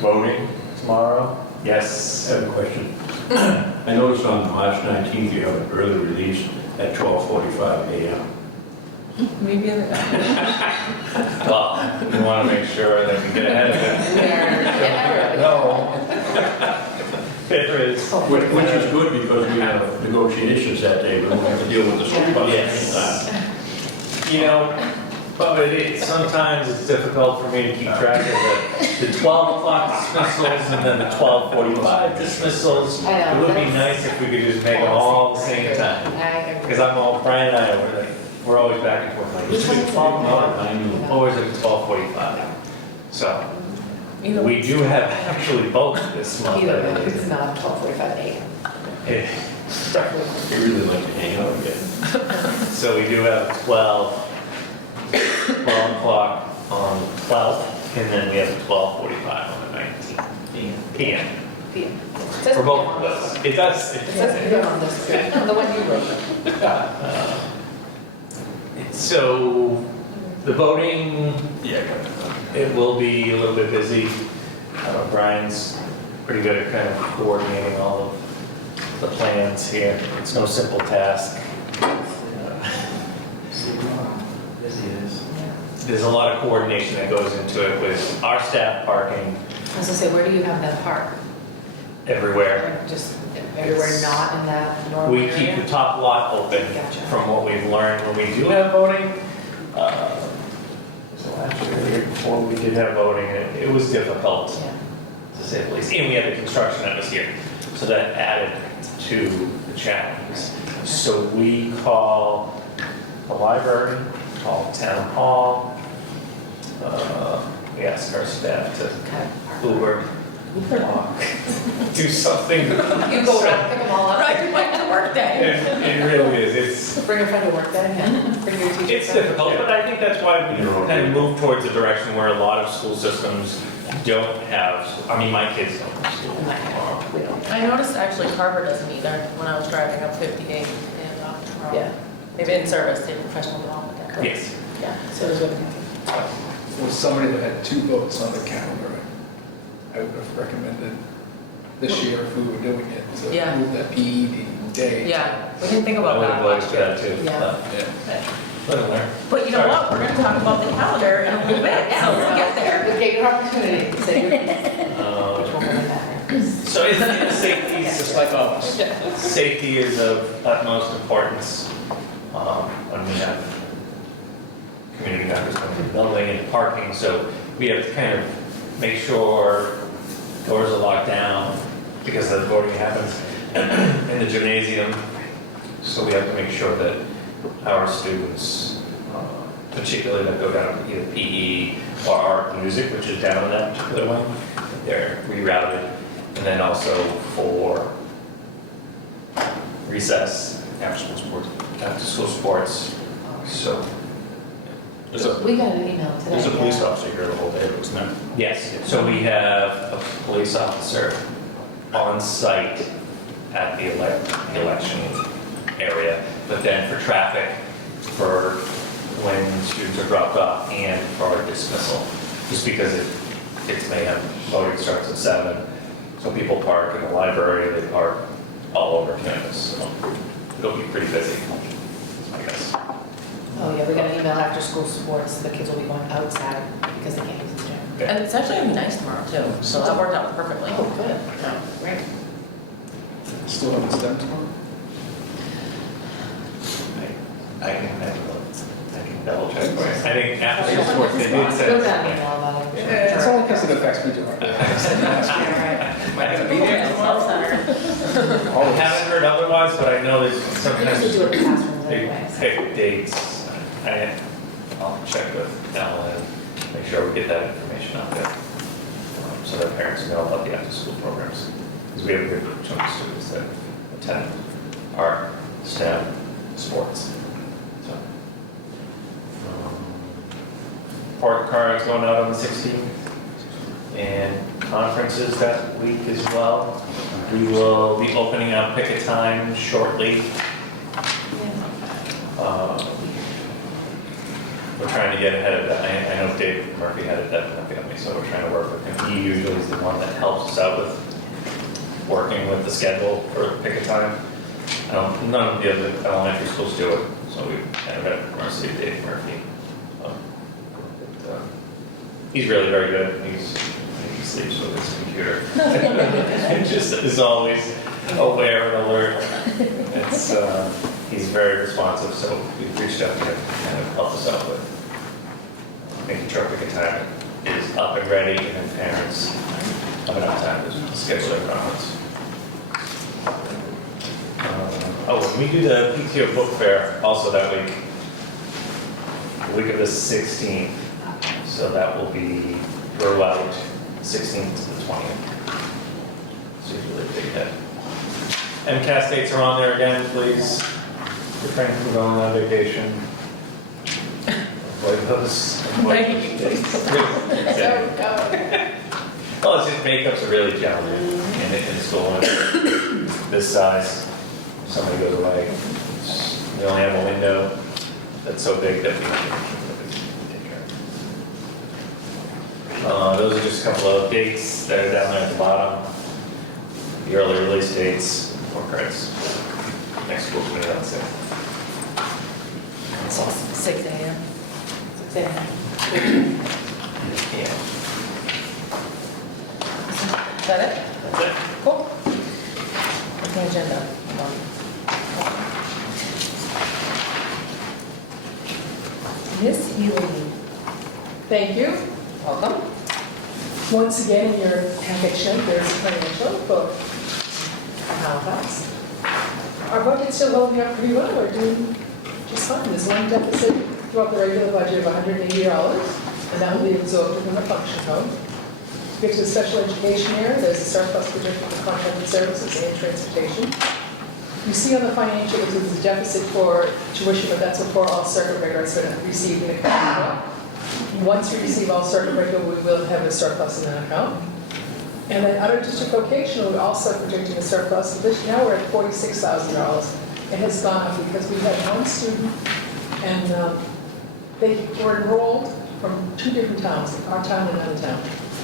Voting tomorrow? Yes. I have a question. I noticed on March 19th, you have an early release at 12:45 a.m. Maybe in the Well, we want to make sure that we get ahead of it. No. There is. Which is good because we have negotiations that day, we don't have to deal with the school bus. Yes. You know, but sometimes it's difficult for me to keep track of the 12 o'clock dismissals and then the 12:45 dismissals. I know, It would be that's- nice if we could just make them all at the same time. I agree. Because Brian and I, we're always back and forth, like, Which one is it? 12 o'clock, always at 12:45. So, either we do have actually both this month. Either way, it's not 12:45 a.m. Eh, They really like to hang out again. So we do have 12 o'clock on the 12th, and then we have 12:45 on the 19th p.m. PM. It says For both PM of on those. this. It does. It says PM on this, no, the one you wrote. So the voting, it will be a little bit busy. Brian's pretty good at kind of coordinating all of the plans here. It's no simple task. There's a lot of coordination that goes into it with our staff parking I was gonna say, where do you have them park? everywhere. Like, just everywhere not in that normal We area? keep the top lot open Gotcha. from what we've learned when we do have voting. So last year, the year before, we did have voting, and it was difficult, Yeah. to say the least. And we had the construction that was here, so that added to the challenge. So we call the library, call town hall. We ask our staff to Okay. Uber, walk, do something. You go around, pick them all up. Right, like the workday. It really is, Bring a friend to work then, yeah. Bring your teacher. it's difficult, but I think that's why we kind of move towards a direction where a lot of school systems don't have, I mean, my kids don't have school tomorrow. We don't. I noticed actually Carver doesn't either when I was driving up 58 and Yeah. they've been in service, they have professional development. there. Yes. Yeah, so is what. Was somebody that had 2 votes on the calendar, I would have recommended this year if we were doing it, to Yeah. move that PED day. Yeah, we didn't think I about would that have voted last for year. that too. Yeah. Yeah. But anyway. But you know what, we're gonna talk about the calendar in a little bit, so we'll get there. We'll take your opportunity to say your piece, Um, which will really matter. So safety, Just like us. safety is of utmost importance when we have community members coming to the building and parking. So we have to kind of make sure doors are locked down because the voting happens in the gymnasium. So we have to make sure that our students, particularly that go down to either PE or art and music, which is down in that particular wing, they're rerouted. And then also for recess, after school sports. So, There's a, We got an email today. there's a police yeah. officer here the whole day, wasn't there? yes, so we have a police officer on site at the election area, but then for traffic, for when students are dropped off and for dismissal, just because it's mayhem. Voting starts at 7, so people park in the library, they park all over campus, so it'll be pretty busy, I guess. Oh, yeah, we got an email after school sports, the kids will be going outside because they can't use the gym. Yeah. And it's actually gonna be nice tomorrow too, so that worked out perfectly. Oh, good. Yeah. Great. Still have the STEM tomorrow? I can double check for you. I think after school sports, they did We'll say. get an email about it. It's only because it affects me directly. Might have to be there tomorrow. I Always. haven't heard otherwise, but I know that We sometimes usually do it in classrooms they anyway. so. pick dates. I'll check with Ellen and make sure we get that information out there. So that parents know about the after-school programs. Because we have a good chunk of students that attend art, STEM, sports. So, report cards going out on the 16th. And conferences that week as well. We will be opening up pick a time shortly. We're trying to get ahead of that. I know Dave Murphy had it definitely on me, so we're trying to work with him. He usually is the one that helps us out with working with the schedule for pick a time. None of the other elementary schools do it, so we kind of at mercy of Dave Murphy. He's really very good. He sleeps with his computer. And just is always aware and alert. It's, he's very responsive, so we've reached out to him to kind of help us out with making sure pick a time is up and ready, and then parents have enough time to schedule their conference. And we do the PTO book fair also that week, the week of the 16th. So that will be throughout 16th to the 20th. It's usually a big hit. MCAS dates are on there again, please. Refrain from going on vacation. Avoid those. Thank you. Well, it's just makeup's really challenging in school. When this size, somebody goes away. We only have a window that's so big that we take care of. Those are just a couple of dates that are down there at the bottom. The early release dates. report cards. Next school committee on 6th. It's all 6 a.m. Yeah. Is that it? That's it. Cool. What's the agenda? Miss Healy, Thank you. welcome. Once again, in your package note, there's a financial for Halifax. Our budget's still holding up pretty well. We're doing just fine. There's one deficit throughout the regular budget of $180, and that will be absorbed within the function code. Get to the special education area, there's a surplus projected for contracted services and transportation. You see on the financial, there's a deficit for tuition, but that's before all circuit breakers have been received in the account. Once we receive all circuit breaker, we will have a surplus in that account. And then out of district vocational, we're also projecting a surplus. This now we're at $46,000. It has gone up because we had one student, and they were enrolled from 2 different towns, our town and another town.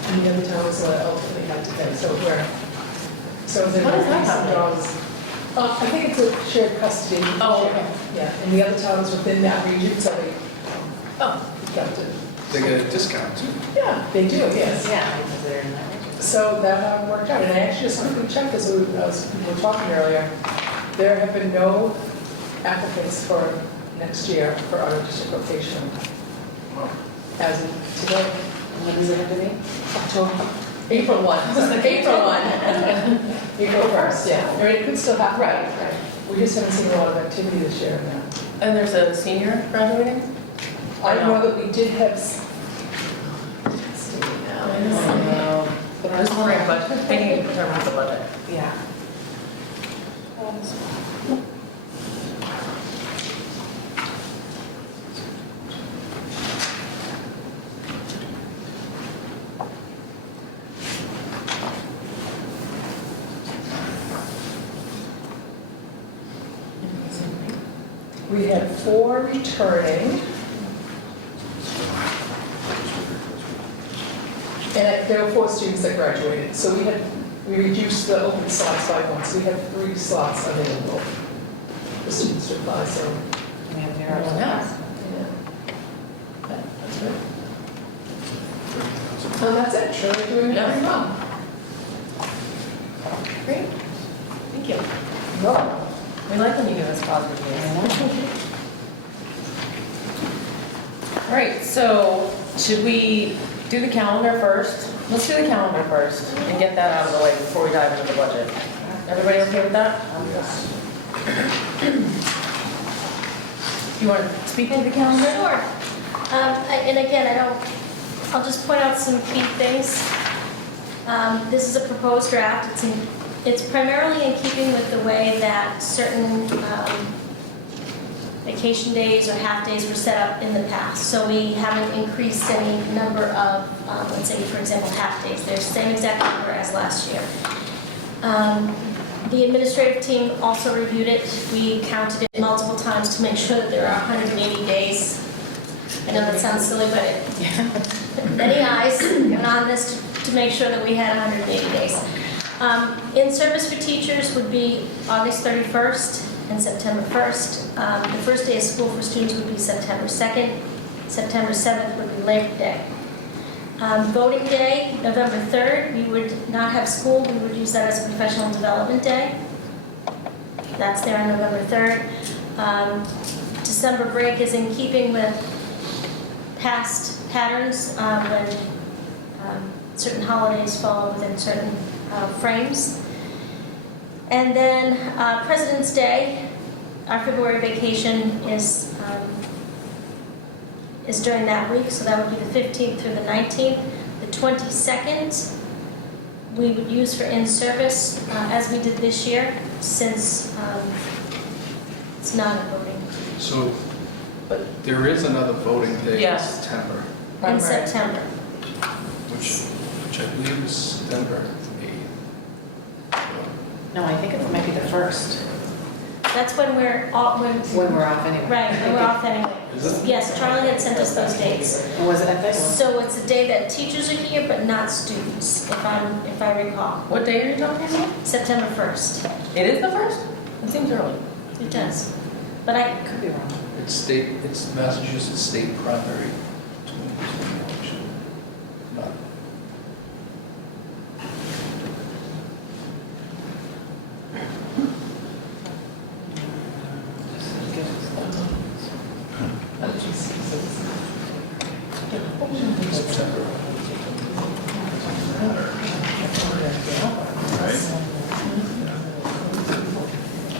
And the other towns ultimately had to pay. So What does that happen? I think it's a shared custody. Oh, okay. Yeah, and the other towns within that region, so they got to. They get a discount too. Yeah, they do, yes. Yeah, because they're in that region. So that worked out, and I actually just quickly checked, as we were talking earlier, there have been no applicants for next year for our district vocational. As of today, When does it have to be? October, April 1, April 1. April 1st, yeah. I mean, it could still happen. Right. We just haven't seen a lot of activity this year now. And there's a senior graduating? I know that we did have. I was wondering, but thinking in terms of the budget. Yeah. We had 4 returning. And there were 4 students that graduated. So we reduced the open slots by 1. So we had 3 slots available for students to apply, so. We have 0 Oh, slots. Yeah. That's good. And that's it. Sure, we're doing Yeah. very well. Great. Thank you. No. We like when you give us positive news. All right, so should we do the calendar first? Let's do the calendar first and get that out of the way before we dive into the budget. Everybody okay with that? You want to speak to the calendar? Sure. And again, I'll just point out some key things. This is a proposed draft. It's primarily in keeping with the way that certain vacation days or half-days were set up in the past. So we haven't increased any number of, let's say, for example, half-days. They're the same exact number as last year. The administrative team also reviewed it. We counted it multiple times to make sure that there are 180 days. I know that sounds silly, but many eyes went on this to make sure that we had 180 days. In service for teachers would be August 31st and September 1st. The first day of school for students would be September 2nd. September 7th would be Labor Day. Voting day, November 3rd, we would not have school. We would use that as a professional development day. That's there on November 3rd. December break is in keeping with past patterns when certain holidays fall within certain frames. And then President's Day, our February vacation is during that week, so that would be the 15th through the 19th. The 22nd, we would use for in-service, as we did this year, since it's not a voting. So, but there is another voting day in Yes. September, In Primary. September. which I believe is September 8th. No, I think it might be the 1st. That's when we're off, When we're off anyway. right, when we're off anyway. Is it? Yes, Charlie had sent us those dates. And was it at this? So it's a day that teachers are here, but not students, if I recall. What day are you talking about? September 1st. It is the first? It seems early. It does. But I, Could be wrong. It's Massachusetts state primary. Not- September.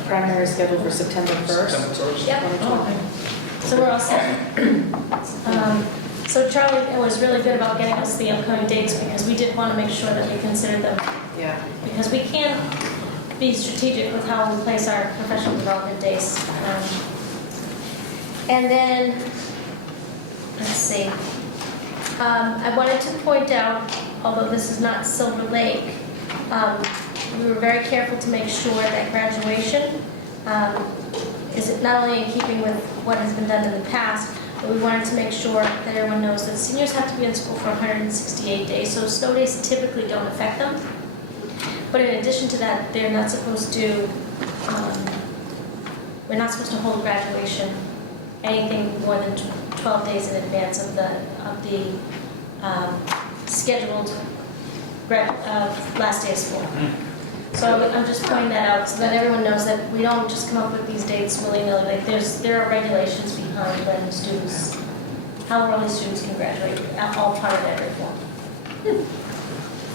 Primary is scheduled for September 1st. September 1st. yep, so we're all set. So Charlie was really good about getting us the upcoming dates because we did want to make sure that we considered them. Yeah. Because we can be strategic with how we place our professional development days. And then, let's see. I wanted to point out, although this is not Silver Lake, we were very careful to make sure that graduation is not only in keeping with what has been done in the past, but we wanted to make sure that everyone knows that seniors have to be in school for 168 days, so snow days typically don't affect them. But in addition to that, they're not supposed to, we're not supposed to hold graduation anything more than 12 days in advance of the scheduled last day of school. So I'm just pointing that out so that everyone knows that we don't just come up with these dates willy-nilly. Like there are regulations behind when students, how early students can graduate, all part of that reform.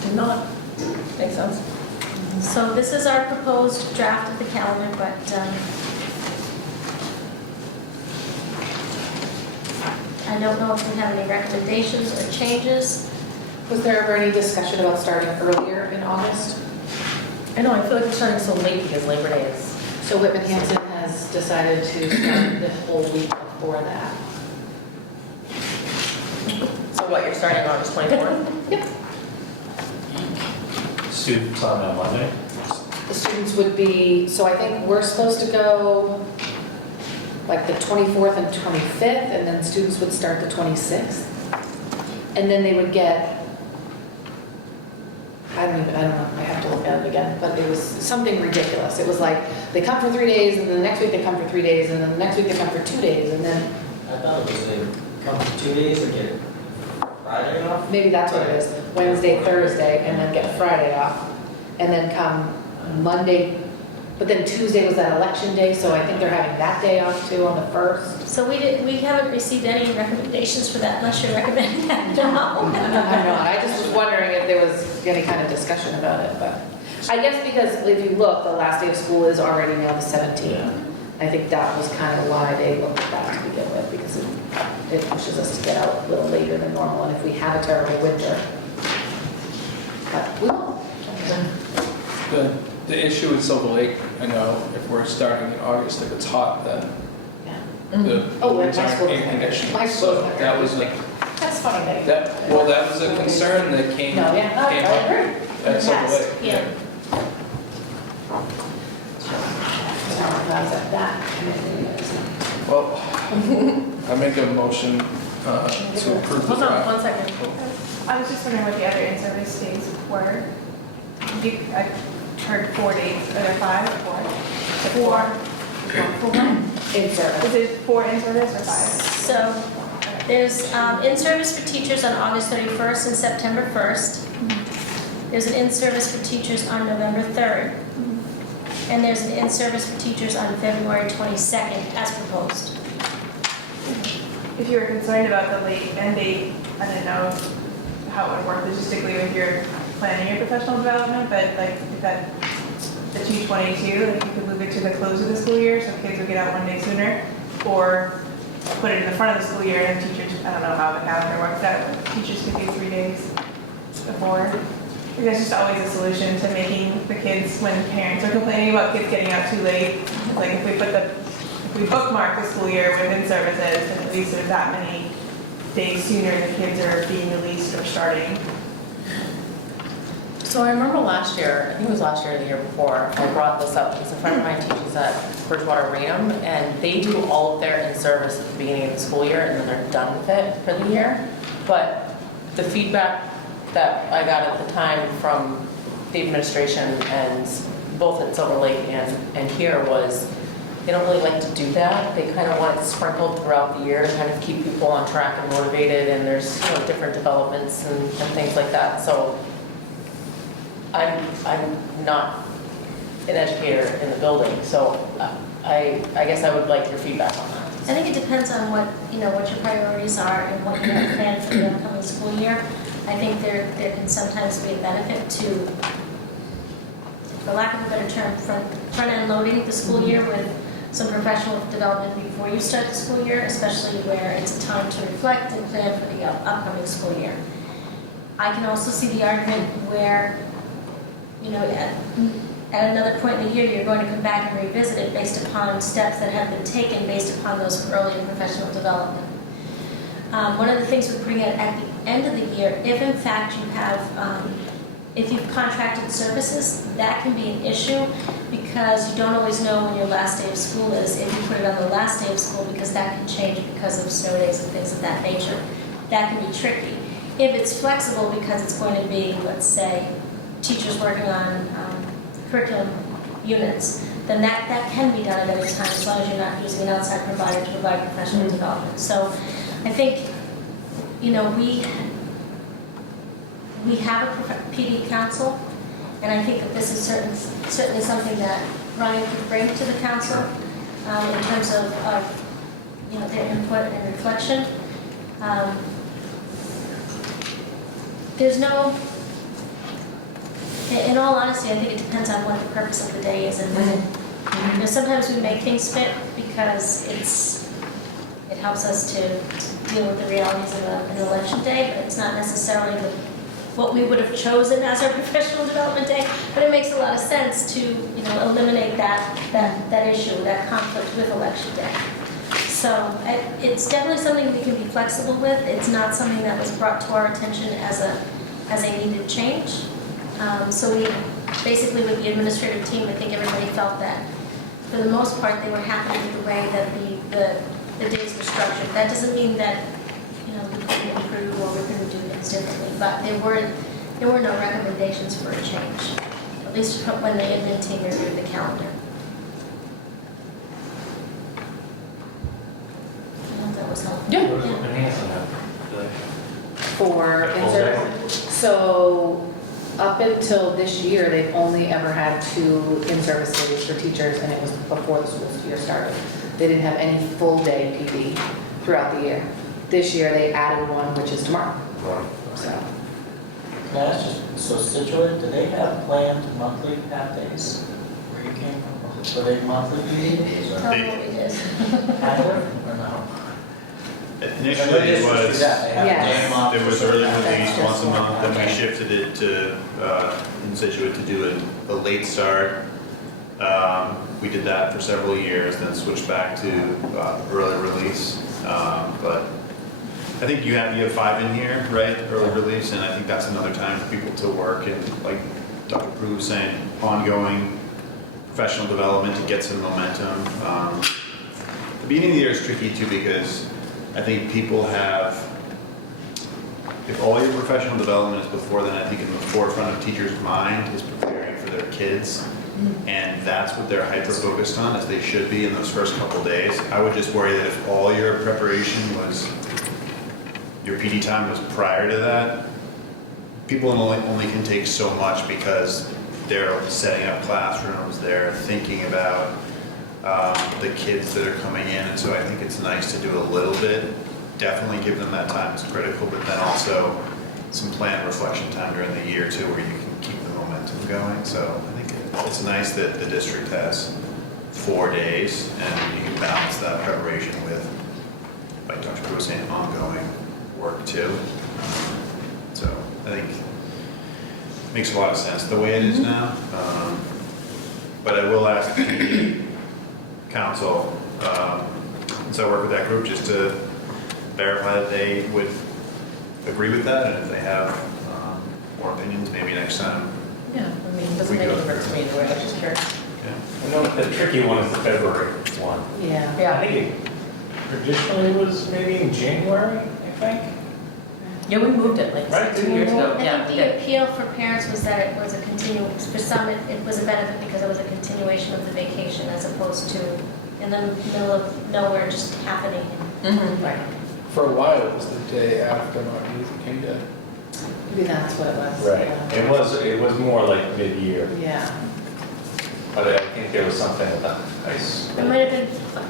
Did not. Makes sense. So this is our proposed draft of the calendar, but I don't know if we have any recommendations or changes. Was there ever any discussion about starting earlier in August? I know, I feel like we're starting so late because Labor Day is. So Whitman Hanson has decided to start the whole week before that. So what, you're starting August 24th? Yep. Students on that Monday? The students would be, so I think we're supposed to go like the 24th and 25th, and then students would start the 26th. And then they would get, I don't know, I have to look at it again, but it was something ridiculous. It was like, they come for 3 days, and then the next week they come for 3 days, and then the next week they come for 2 days, and then I thought it was they come for 2 days and get Friday off. maybe that's what it is, Wednesday, Thursday, and then get Friday off. And then come Monday, but then Tuesday was that election day, so I think they're having that day off too on the 1st. So we haven't received any recommendations for that unless you're recommending that now. I'm not, I just was wondering if there was any kind of discussion about it, but I guess because if you look, the last day of school is already now the 17th. I think that was kind of why they looked at that to begin with, because it pushes us to get out a little later than normal, and if we have a terrible winter. But we won't. The issue with Silver Lake, I know, if we're starting in August, if it's hot, then the Oh, buildings my aren't school. air conditioned. My school. So that was like, That's funny, Betty. that was a concern that came No, yeah, up I agree. at Silver Yes, Lake. yeah. Well, I make a motion to approve the Hold on, draft. 1 second. I was just wondering what the other in-service days were. I heard 4 days, are there 5 or 4? 4. In service. Is it 4 in-service or 5? So there's in-service for teachers on August 31st and September 1st. There's an in-service for teachers on November 3rd. And there's an in-service for teachers on February 22nd, as proposed. If you were concerned about the late end date, I didn't know how it would work logistically with your planning your professional development, but like if that, the 2/22, like you could move it to the close of the school year so kids would get out 1 day sooner, or put it in the front of the school year and teachers, I don't know how the calendar works out, but teachers could do 3 days before. I think that's just always a solution to making the kids, when parents are complaining about kids getting out too late, it's like if we bookmark the school year within services, and at least there's that many days sooner the kids are being released or starting. So I remember last year, I think it was last year or the year before, I brought this up because a friend of mine teaches at Bridgewater Rainham, and they do all of their in-service at the beginning of the school year, and then they're done with it for the year. But the feedback that I got at the time from the administration and both at Silver Lake and here was they don't really like to do that. They kind of want it sprinkled throughout the year to kind of keep people on track and motivated, and there's different developments and things like that. So I'm not an educator in the building, so I guess I would like your feedback on that. I think it depends on what your priorities are and what you have planned for the upcoming school year. I think there can sometimes be a benefit to, for lack of a better term, front-end loading the school year with some professional development before you start the school year, especially where it's a time to reflect and plan for the upcoming school year. I can also see the argument where, at another point in the year, you're going to come back and revisit it based upon steps that have been taken based upon those early professional development. One of the things with bringing it at the end of the year, if in fact you have, if you've contracted services, that can be an issue because you don't always know when your last day of school is. If you put it on the last day of school, because that can change because of snow days and things of that nature, that can be tricky. If it's flexible because it's going to be, let's say, teachers working on curriculum units, then that can be done at any time as long as you're not using an outside provider to provide professional development. So I think, we have a PD council, and I think that this is certainly something that Ryan could bring to the council in terms of their input and reflection. There's no, in all honesty, I think it depends on what the purpose of the day is and when. Sometimes we make things fit because it helps us to deal with the realities of an election day, but it's not necessarily what we would have chosen as our professional development day. But it makes a lot of sense to eliminate that issue, that conflict with election day. So it's definitely something we can be flexible with. It's not something that was brought to our attention as a needed change. So we basically, with the administrative team, I think everybody felt that for the most part they were happy with the way that the days were structured. That doesn't mean that we couldn't improve or we couldn't do things differently, but there were no recommendations for a change, at least when the admin team reviewed the calendar. I don't know if that was helpful. Yeah. For in-service. So up until this year, they've only ever had 2 in-service days for teachers, and it was before the school year started. They didn't have any full-day PD throughout the year. This year, they added one, which is tomorrow. So. Can I ask just, so Situate, do they have planned monthly half days where you came from? Were they monthly meetings or Probably it is. kind of, or no? Initially, it was, Yes. there was early release That's just once a month, then we okay. shifted it to, in Situate to do a late start. We did that for several years, then switched back to early release. But I think you have 5 in here, right, early release, and I think that's another time for people to work and, like Dr. Prue was saying, ongoing professional development to get some momentum. The beginning of the year is tricky too because I think people have, if all your professional development is before then, I think in the forefront of teachers' mind is preparing for their kids. And that's what they're hyper-focused on, as they should be in those first couple days. I would just worry that if all your preparation was, your PD time was prior to that, people only can take so much because they're setting up classrooms, they're thinking about the kids that are coming in, and so I think it's nice to do a little bit. Definitely give them that time, it's critical, but then also some planned reflection time during the year too, where you can keep the momentum going. So I think it's nice that the district has 4 days, and you can balance that preparation with, like Dr. Prue was saying, ongoing work too. So I think it makes a lot of sense the way it is now. But I will ask the council, so I work with that group just to verify that they would agree with that, and if they have more opinions, maybe next time first meeting, right? I was just curious. I know the tricky one is the February one. Yeah. I think it traditionally was maybe in January, I think. Yeah, we moved it like Right, 2 years ago. I Yeah. think the appeal for parents was that it was a for some, it was a benefit because it was a continuation of the vacation as opposed to in the middle of nowhere just happening. Mhm. Right. For a while, it was the day after Martin Luther King Day. Maybe that's what it was. Right. It was more like mid-year, Yeah. but I think there was something with the high school. There might have been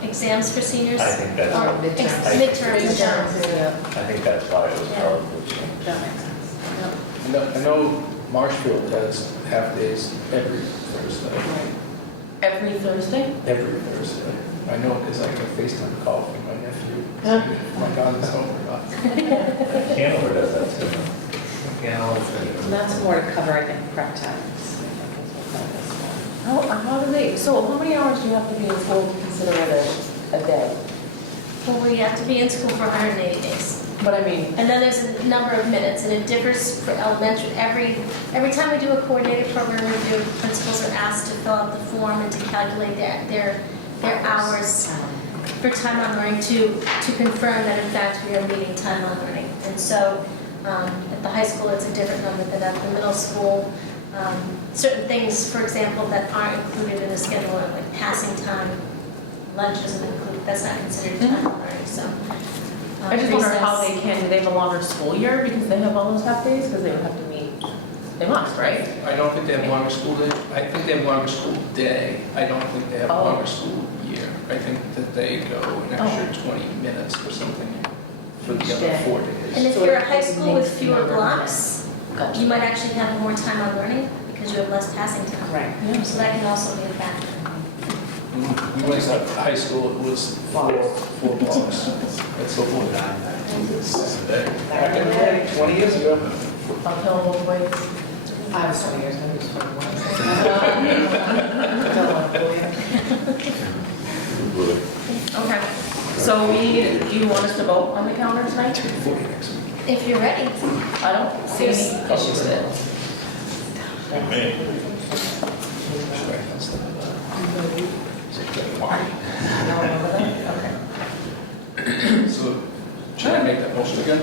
exams for seniors. I think that's, Or I midterms. Yeah, think that's why it was Yeah. probably changed. that makes sense. I know Marshfield has half days every Thursday. Every Thursday? Every Thursday. I know because I get a FaceTime call from my nephew. My daughter's home or not. Hanover does that too. Hanover. And that's more to cover, I think, prep times. How do they, so how many hours do you have to be in school to consider it a day? Well, we have to be in school for 180 days. But I mean, And then there's a number of minutes, and it differs for elementary. Every time we do a coordinated program review, principals are asked to fill out the form and to calculate their hours for time on learning to confirm that in fact we are meeting time on learning. And so at the high school, it's a different number than at the middle school. Certain things, for example, that aren't included in the schedule are like passing time, lunch isn't included, that's not considered time on learning, so. I just wonder how recess. they can, do they have a longer school year because they have all those half days? Because they would have to meet, they must, right? I don't think they have longer school day. I think they have longer school day. I don't think they have Oh. longer school year. I think that they go an extra 20 minutes or something for the Each other day. 4 And days. if So you're a it high school with fewer makes the number of blocks, you might actually have more time on learning because you have less passing time. Right. So that can also be a factor. We went to high school, it was four blocks. That's so cool. Back in the day, 20 years ago. Uphill both ways. I was 20 years, maybe it was 21. Okay, so do you want us to vote on the calendar tonight? 40 next week. If you're ready. I don't see any issue with it. Okay. So, should I make that motion again?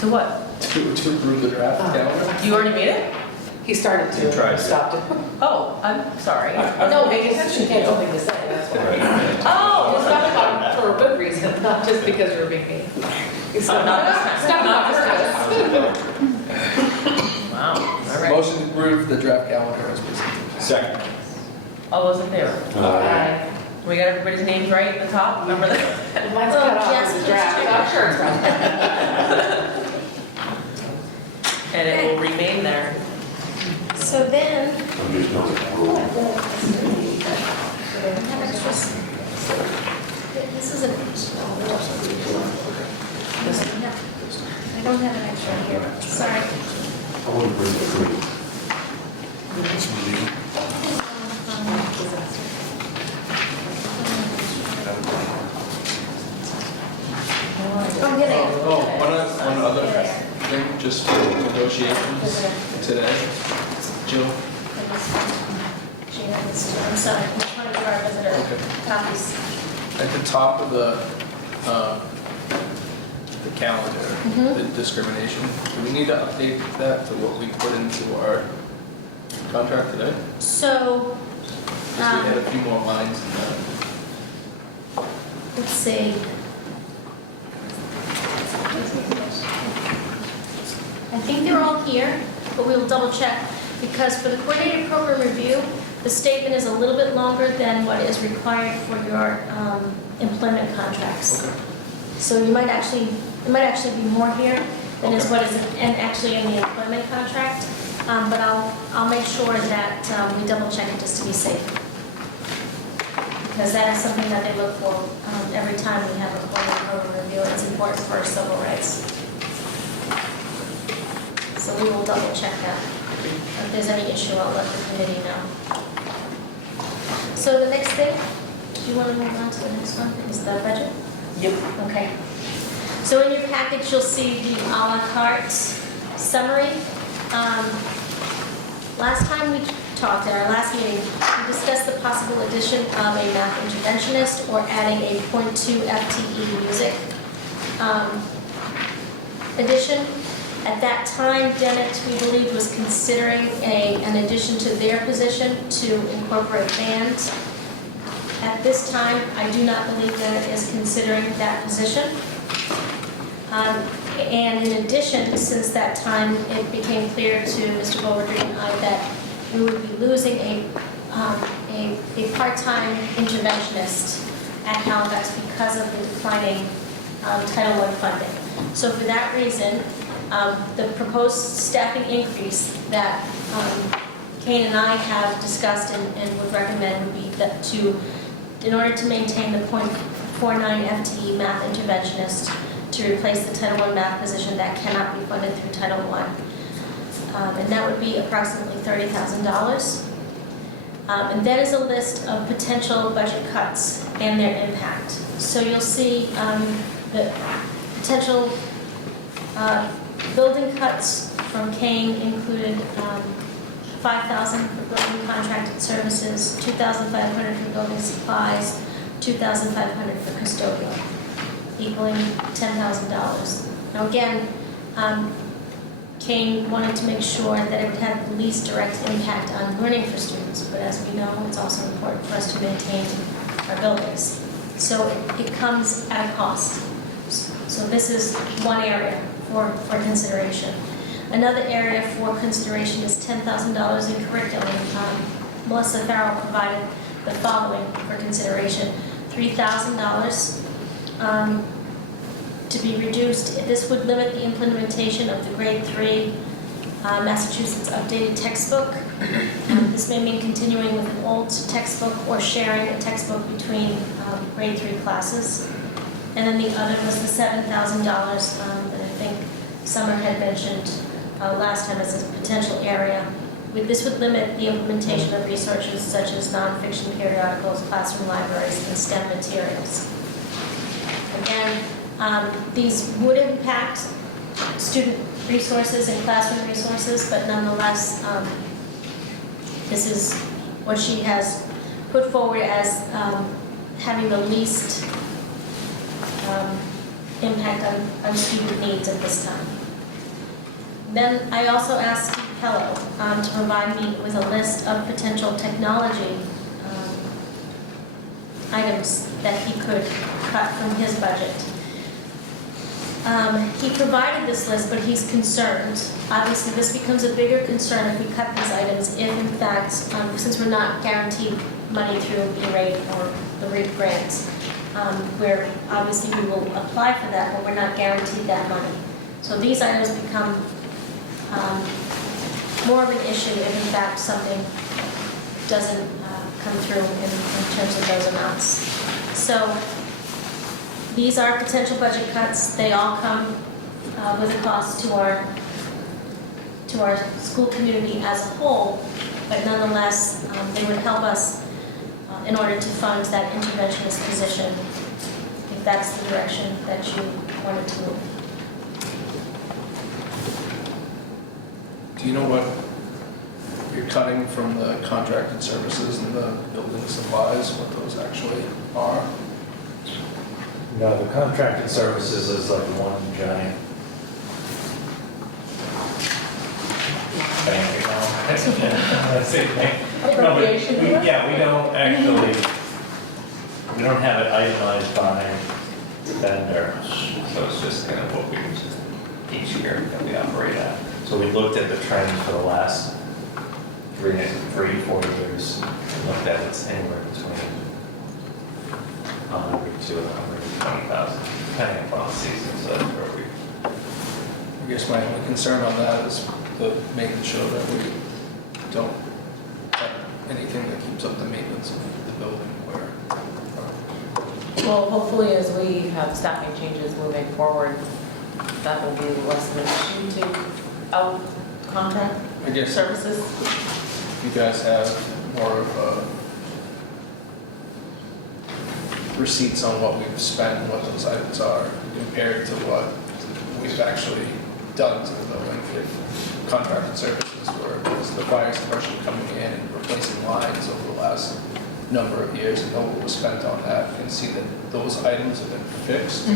To what? To approve the draft calendar? You already made it? He started to, tried. stopped it. Oh, I'm sorry. No, because you can't something to say, that's why. Oh, It's not for a good reason, not just because you're being mean. It's Oh, not this time. Stop Not this wow, all right. Motion to approve the draft calendar as presented. Second. All those in favor? Aye. We got everybody's names right at the top, remember that? Mine's cut off in the draft, I'm sure it's right. And it will remain there. So then, There's no rule. I have extras. This is an extra. I don't have an extra here, sorry. I want to bring the three. Oh, yeah, they- Oh, one other thing, just for negotiations today. Jill? I'm sorry, I'm trying to do our visitor Okay. copies. At the top of the calendar, Mhm. the discrimination, do we need to update that to what we put into our contract today? So, Because we had a few more lines in that. let's see. I think they're all here, but we will double check, because for the coordinated program review, the statement is a little bit longer than what is required for your employment contracts. Okay. So it might actually be more here than is what is actually in the employment contract. But I'll make sure that we double check it just to be safe. Because that is something that they look for every time we have a coordinated program review. It's important for our civil rights. So we will double check that. If there's any issue, I'll let the committee know. So the next thing, do you want to move on to the next one, is the budget? Yep. Okay. So in your package, you'll see the à la carte summary. Last time we talked, at our last meeting, we discussed the possible addition of a math interventionist or adding a .2 FTE music addition. At that time, Dennett, we believed, was considering an addition to their position to incorporate band. At this time, I do not believe Dennett is considering that position. And in addition, since that time, it became clear to Mr. Bowerdry and I that we would be losing a part-time interventionist at Halifax because of the declining Title I funding. So for that reason, the proposed staffing increase that Kane and I have discussed and would recommend would be that in order to maintain the .49 FTE math interventionist, to replace the Title I math position that cannot be funded through Title I. And that would be approximately $30,000. And that is a list of potential budget cuts and their impact. So you'll see the potential building cuts from Kane included $5,000 for building contracted services, $2,500 for building supplies, $2,500 for custodial, equaling $10,000. Now again, Kane wanted to make sure that it would have the least direct impact on learning for students, but as we know, it's also important for us to maintain our buildings. So it comes at a cost. So this is one area for consideration. Another area for consideration is $10,000 in curriculum. Melissa Farrell provided the following for consideration: $3,000 to be reduced. This would limit the implementation of the grade 3 Massachusetts updated textbook. This may mean continuing with an old textbook or sharing a textbook between grade 3 classes. And then the other was the $7,000 that I think Summer had mentioned last time as a potential area. This would limit the implementation of resources such as nonfiction periodicals, classroom libraries, and STEM materials. Again, these would impact student resources and classroom resources, but nonetheless, this is what she has put forward as having the least impact on student needs at this time. Then I also asked Steve Pello to provide me with a list of potential technology items that he could cut from his budget. He provided this list, but he's concerned. Obviously, this becomes a bigger concern if we cut these items, if in fact, since we're not guaranteed money through E-rate or the REAP grants, where obviously we will apply for that, but we're not guaranteed that money. So these items become more of an issue if in fact something doesn't come through in terms of those amounts. So these are potential budget cuts. They all come with a cost to our school community as a whole, but nonetheless, they would help us in order to fund that interventionist position, if that's the direction that you wanted to move. Do you know what you're cutting from the contracted services and the building supplies, what those actually are? No, the contracted services is like one giant bank account. Appropriation. Yeah, we don't actually, we don't have it itemized by vendor, so it's just kind of what we use each year that we operate at. So we looked at the trends for the last 4 years, and looked at it's anywhere between 100 to 120,000, depending upon the season, so that's where we. I guess my only concern on that is making sure that we don't cut anything that keeps up the maintenance of the building where. Well, hopefully as we have staffing changes moving forward, that will be less of an issue to out contract I guess services. you guys have more of receipts on what we've spent and what those items are compared to what we've actually done to the building. If contracted services were the fire suppression coming in and replacing lines over the last number of years and know what was spent on that and see that those items have been fixed.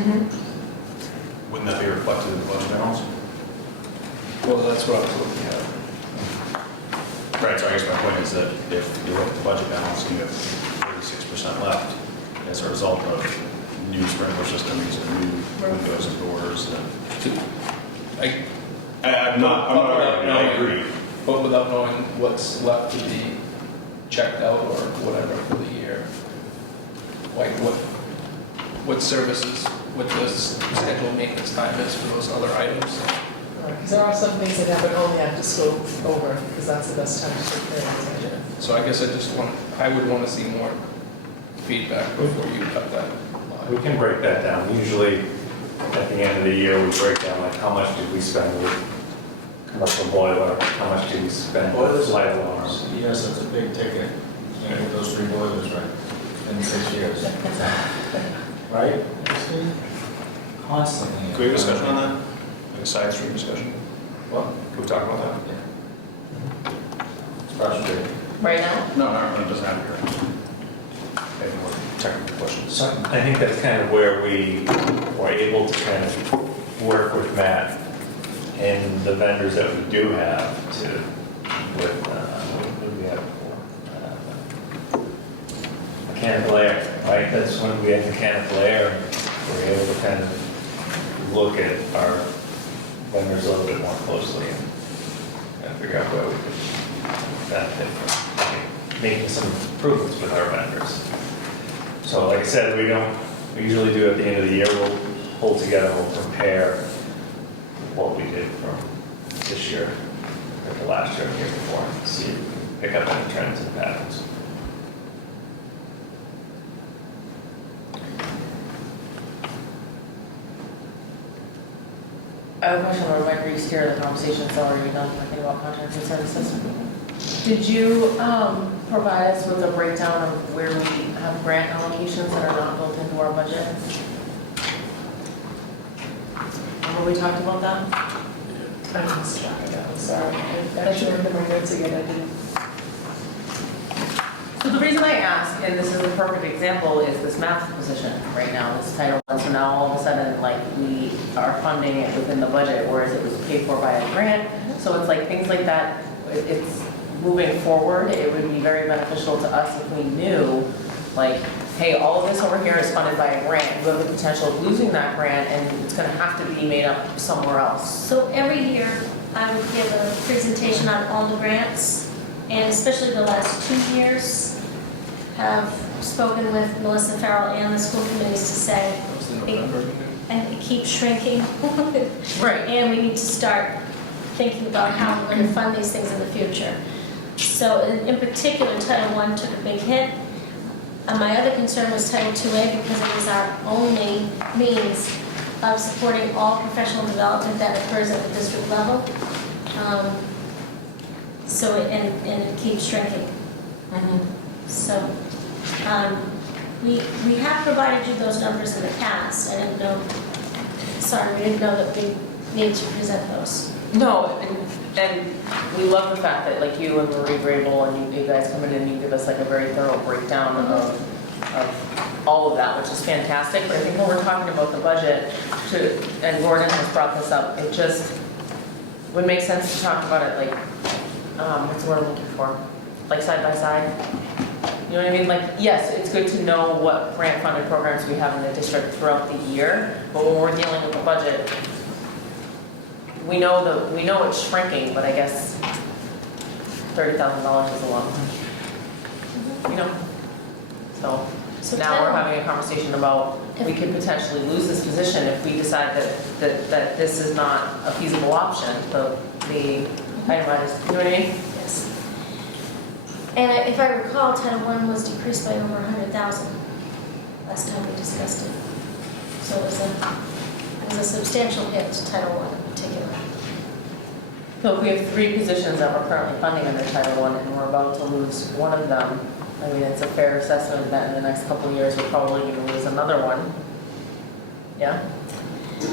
Wouldn't that be reflected in the budget balance? Well, that's what I was looking at. Right, so I guess my point is that if you look at the budget balance, you have 36% left as a result of new sprinkler systems and new windows and doors. I'm not arguing, I agree. But without knowing what's left to be checked out or whatever for the year. Like what services, what the scheduled maintenance time is for those other items. Because there are some things that happen only after school over, because that's the best time to take care of it. So I guess I would want to see more feedback before you cut that We line. can break that down. Usually, at the end of the year, we break down like how much did we spend with commercial boiler, how much did we spend with Boilers? light alarms. Yes, it's a big ticket. You get those 3 boilers right in 6 years. Right? Constantly. Can we have a discussion on that? Like a side street discussion? What? Can we talk about that? It's frustrating. Right now? No, it doesn't have to be right. I have more technical questions. So I think that's kind of where we were able to kind of work with Matt and the vendors that we do have what do we have before? Mechanical air, right? That's when we had mechanical air, we were able to kind of look at our vendors a little bit more closely and figure out where we could benefit from making some improvements with our vendors. So like I said, we usually do at the end of the year, we'll hold together, we'll compare what we did from this year, compared to last year and the year before, and see if we can pick up any trends and patterns. I have a question, or might re-steer the conversation, so are you done talking about contracts and services? Did you provide us with a breakdown of where we have grant allocations that are not built into our budget? Remember we talked about that? I lost track of that, I'm sorry. I actually looked at my notes again, I didn't. So the reason I ask, and this is a perfect example, is this math position right now, this Title I. So now all of a sudden, like, we are funding it within the budget, whereas it was paid for by a grant. So it's like things like that, it's moving forward, it would be very beneficial to us if we knew, like, hey, all of this over here is funded by a grant. You have the potential of losing that grant, and it's gonna have to be made up somewhere else. So every year, I would give a presentation on all the grants, and especially the last 2 years, have spoken with Melissa Farrell and the school committees to say, That was the November meeting. and it keeps shrinking. Right. And we need to start thinking about how we're going to fund these things in the future. So in particular, Title I took a big hit. My other concern was Title IIA because it is our only means of supporting all professional development that occurs at the district level. And it keeps shrinking. So we have provided you those numbers in the past. I didn't know, sorry, we didn't know that we needed to present those. No, and we love the fact that like you and Marie Grable and you guys come in and you give us like a very thorough breakdown of all of that, which is fantastic. But I think when we're talking about the budget, and Gordon has brought this up, it just would make sense to talk about it like, what's the word I'm looking for? Like side by side. You know what I mean? Like, yes, it's good to know what grant funded programs we have in the district throughout the year, but when we're dealing with the budget, we know it's shrinking, but I guess $30,000 is a lot of money. You know? So now we're having a conversation about we could potentially lose this position if we decide that this is not a feasible option, the itemized, you know what I mean? Yes. And if I recall, Title I was decreased by over 100,000 last time we discussed it. So it was a substantial hit to Title I in particular. So if we have 3 positions that we're currently funding under Title I and we're about to lose one of them, I mean, it's a fair assessment that in the next couple of years, we're probably going to lose another one. Yeah?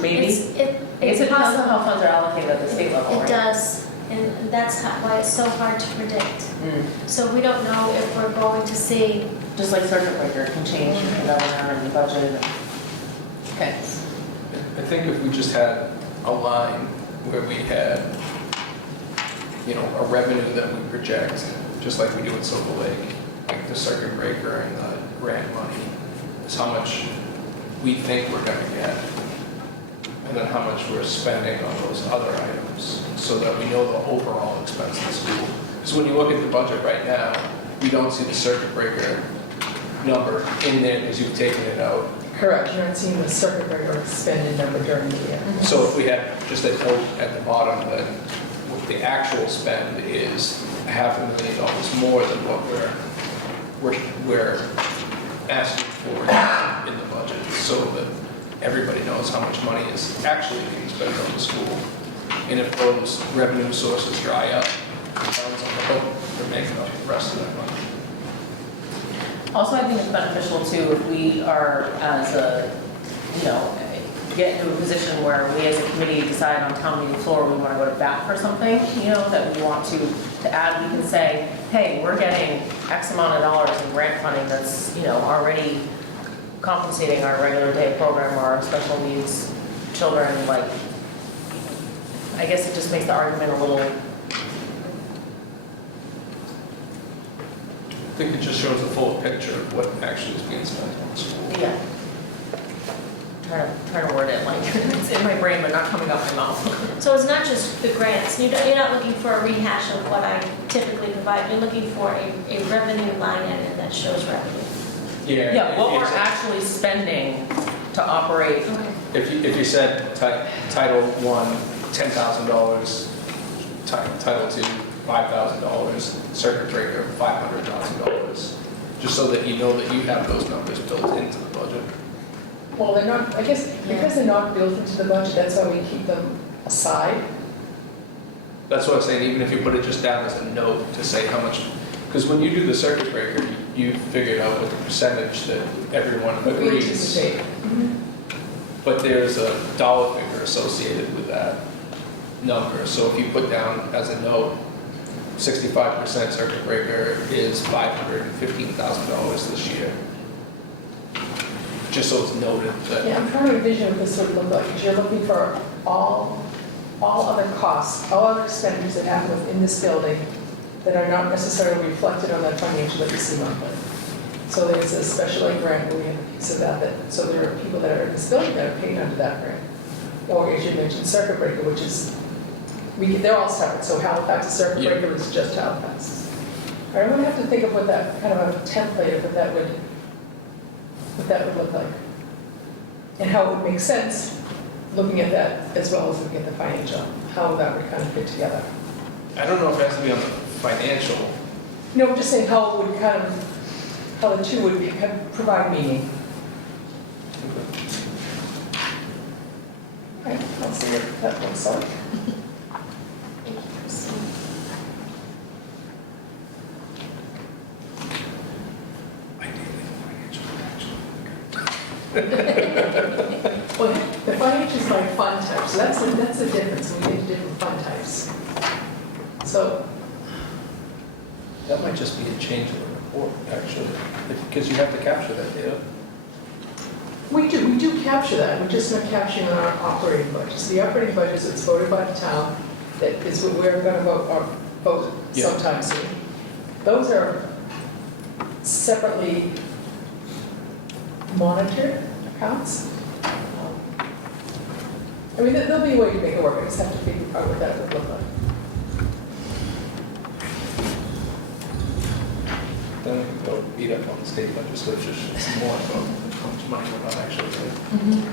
Maybe? I guess it depends on how funds are allocated at the state level, It right? does. And that's why it's so hard to predict. Mm. So we don't know if we're going to see, Just like circuit breaker can change and that in the budget. Okay. I think if we just had a line where we had, a revenue that we project, just like we do in Silver Lake, like the circuit breaker and the grant money, is how much we think we're gonna get, and then how much we're spending on those other items, so that we know the overall expense of the school. Because when you look at the budget right now, you don't see the circuit breaker number in there because you've taken it out. Correct, you're not seeing the circuit breaker expended number during the year. So if we had just a note at the bottom that what the actual spend is $500,000 more than what we're asking for in the budget, so that everybody knows how much money is actually being spent on the school. And if those revenue sources dry up, the town's on the hook for making up the rest of that money. Also, I think it's beneficial too if we are, as a, get into a position where we as a committee decide on town meeting floor, we want to go to bat for something, that we want to add, we can say, hey, we're getting X amount of dollars in grant funding that's, already compensating our regular day program or our special needs children, like, I guess it just makes the argument a little. I think it just shows the full picture of what actually is being spent on the school. Yeah. Trying to word it like it's in my brain but not coming out my mouth. so it's not just the grants. You're not looking for a rehash of what I typically provide. You're looking for a revenue line item that shows revenue. Yeah, what we're actually spending to operate. Okay. If you said Title I, $10,000, Title II, $5,000, circuit breaker, $500,000, just so that you know that you have those numbers built into the budget. Well, they're not, I guess, because they're not built into the budget, that's why we keep them aside. That's what I'm saying, even if you put it just down as a note to say how much, because when you do the circuit breaker, you figured out what the percentage that everyone We agrees. anticipate. But there's a dollar figure associated with that number. So if you put down as a note, 65% circuit breaker is $515,000 this year. Just so it's noted that. Yeah, I'm trying to envision what this would look like, because you're looking for all other costs, all other expenditures that happen within this building that are not necessarily reflected on that financial that you see monthly. So there's a special ed grant where we have a piece of that, so there are people that are in this building that are paid under that grant. Or as you mentioned, circuit breaker, which is, they're all separate, so Halifax circuit Yeah. breaker is just Halifax. I would have to think of what that, kind of a template of what that would look like. And how it would make sense, looking at that as well as looking at the financial, how that would kind of fit together. I don't know if it has to be on the financial. No, I'm just saying how it would kind of, how the two would be, kind of provide meaning. All right, I'll see what that looks like. Thank you, Christine. Well, the financials by fund type, so that's the difference, we get different fund types. So, That might just be a change of the report, actually, because you have to capture that data. we do capture that, we're just not capturing our operating budgets. The operating budgets that's voted by the town, that is what we're gonna vote Yeah. sometime soon. Those are separately monitored accounts. I mean, there'll be a way to make it work, I just have to figure out what that would look like. Then we can go beat up on the state legislature, it's more about how much money we're not actually getting.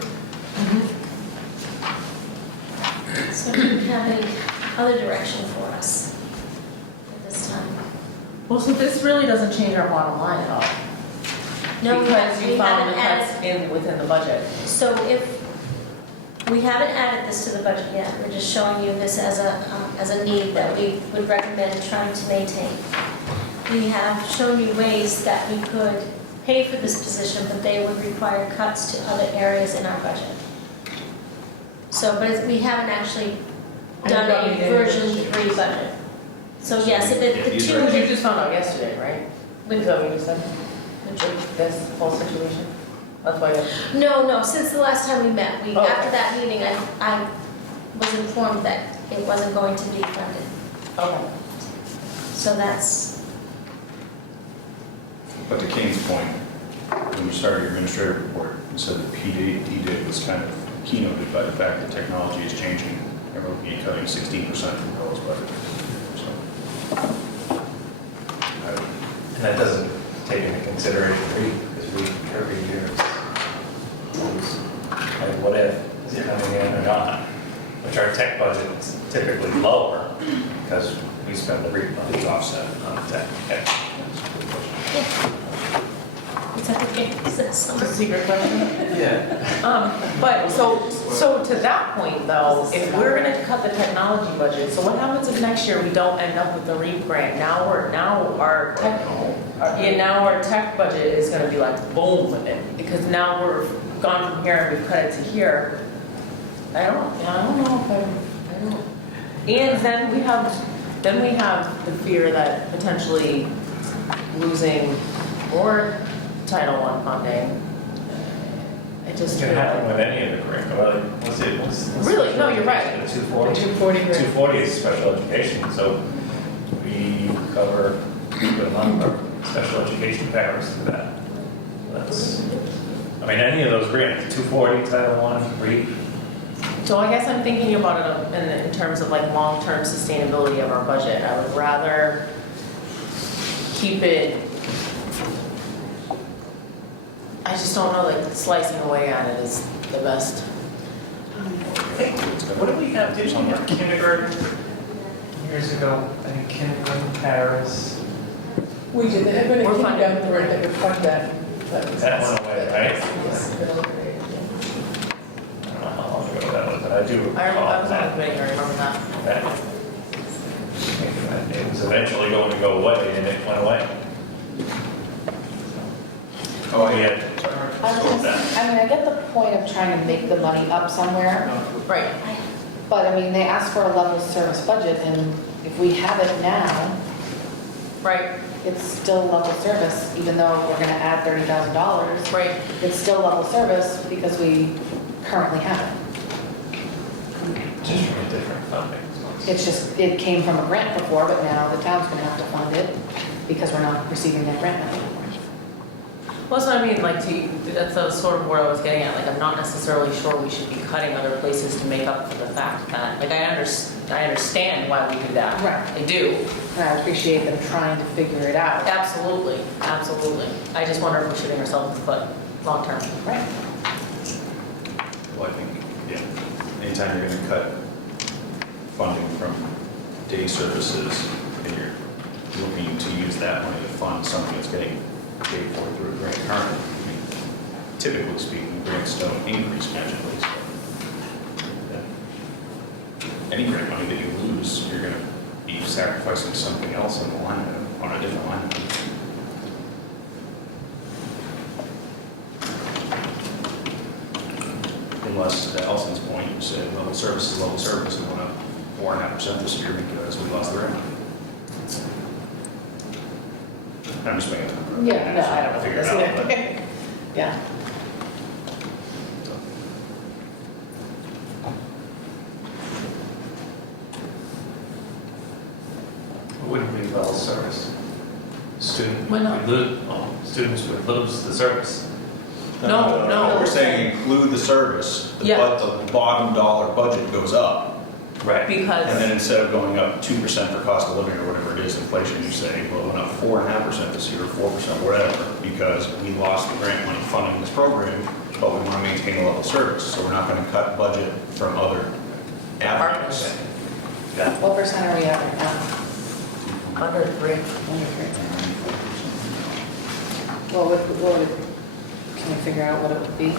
So do you have any other direction for us at this time? Well, so this really doesn't change our bottom line at all. No, Because you found haven't that that's added, within the budget. so if, we haven't added this to the budget yet, we're just showing you this as a need that we would recommend trying to maintain. We have shown you ways that we could pay for this position, but they would require cuts to other areas in our budget. So, but we haven't actually done a version 3 budget. So yes, if it, the These two, are- You just found out yesterday, right? Is that what you said? This whole situation? That's why. no, since the last time we met, Oh, okay. after that meeting, I was informed that it wasn't going to be funded. Okay. So that's, But to Kane's point, when you started your administrative report, you said that PD was kind of keynoted by the fact that technology is changing, and we're looking at cutting 16% from Bill's budget. So, And that doesn't take into consideration because we, every year, it's like, what if is coming in or not? Which our tech budget is typically lower because we spend the REAP money offset on tech. it's a big It's a system. secret question. Yeah. But so to that point though, if we're gonna cut the technology budget, so what happens if next year we don't end up with the REAP grant? Now our tech budget is gonna be like boom with it, because now we're gone from here and we've cut it to here. I don't know if I don't. And then we have the fear that potentially losing more Title I funding. I just It feel can happen like. with any of the curriculum. What's Really? No, you're right. The 240? 240 grant. 240 is special education, so we cover a good amount of our special education parents through that. That's, I mean, any of those grants, 240, Title I, REAP. So I guess I'm thinking about it in terms of like long-term sustainability of our budget. I would rather keep it. I just don't know, like slicing away at it is the best. What do we have? Did we have kindergarten years ago? I think kindergarten Paris. We did, there had been a We're funding kindergarten grant that would fund that. That went away, right? Yes, middle grade, yeah. I don't know how long ago that was, but I do I recall was on the that. committee, I remember that. It was eventually going to go away, and it went away. Oh, Yeah. I get the point of trying to make the money up somewhere, Right. but I mean, they asked for a level service budget, and if we have it now, Right, it's still level service, even though we're gonna add $30,000. right. It's still level service because we currently have it. Just from a different funding. It's just, it came from a grant before, but now the town's gonna have to fund it because we're not receiving that grant money anymore. Well, that's what I mean, like, that's the sort of where I was getting at, like, I'm not necessarily sure we should be cutting other places to make up for the fact that, like, I understand why we do that. Right. I do, And I appreciate them trying to figure it out. absolutely, absolutely. I just wonder if we're shooting ourselves in the foot, long-term. Right. Well, I think, yeah, anytime you're gonna cut funding from day services, and you're looking to use that money to fund something that's getting paid for through a grant currently, I mean, typically speaking, grants don't increase magically, so. Any grant money that you lose, you're gonna be sacrificing something else on the line item, on a different line item. Unless, to Elson's point, you say level service is level service, we went up 4.5% this year because we lost the grant. I'm just making. Yeah, no, I don't know. Figure it out, but- Yeah. It wouldn't be level service. Student, Why not? students would lose the service. No. We're saying include the service, Yeah. but the bottom dollar budget goes up. Right. Because. And then instead of going up 2% for cost of living or whatever it is, inflation, you say, well, it went up 4.5% this year, or 4%, whatever, because we lost the grant money funding this program, but we want to maintain a level of service, so we're not going to cut budget from other avenues. What percent are we at right now? Under 3. Under 3. What would, can we figure out what it would be?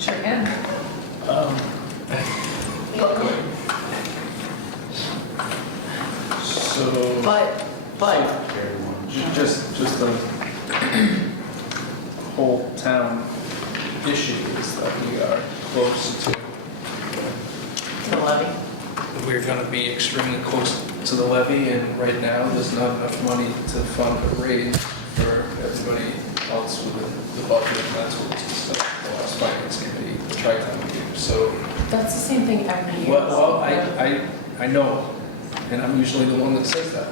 Sure can. So, But, just the whole town issue is that we are close to to the levy? We're gonna be extremely close to the levy, and right now, there's not enough money to fund a raise for everybody else within the budget, and that's what was discussed at the last finance committee, the tri-town meeting, so. That's the same thing every year. Well, I know, and I'm usually the one that says that,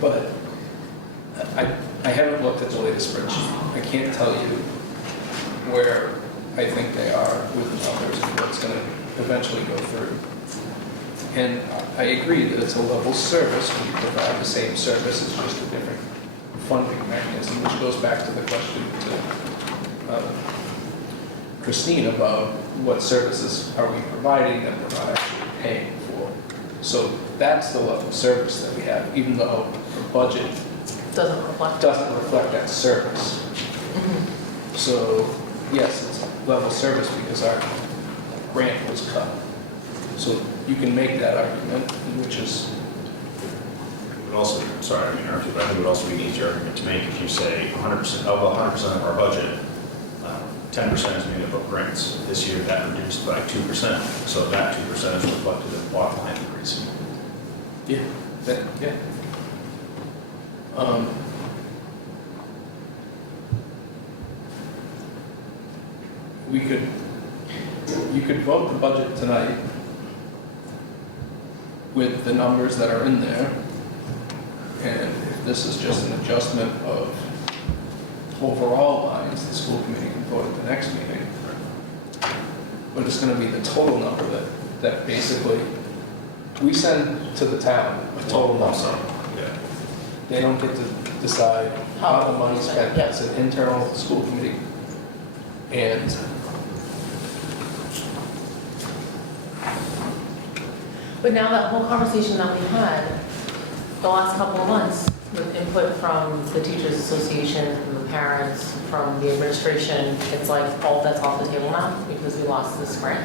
but I haven't looked at the latest spreadsheet. I can't tell you where I think they are with the numbers and what's gonna eventually go through. And I agree that it's a level service, when you provide the same service, it's just a different funding mechanism, which goes back to the question to Christine about what services are we providing that we're not actually paying for. So that's the level of service that we have, even though our budget Doesn't reflect. doesn't reflect that service. So, yes, it's level service because our grant was cut. So you can make that argument, which is, It would also, sorry, I mean, I think it would also be an easier argument to make if you say 100%, of 100% of our budget, 10% is made up of grants. This year, that reduced by 2%, so that 2% is reflected in the bottom line increase. yeah, yeah. You could vote the budget tonight with the numbers that are in there. And if this is just an adjustment of overall lines, the school committee can vote at the next meeting. But it's gonna be the total number that basically, we send to the town a total number. Yeah. They don't get to decide how the money's spent. That's an internal school committee. And But now that whole conversation that we had the last couple of months with input from the Teachers Association, from the parents, from the administration, it's like all that's off the table now because we lost this grant.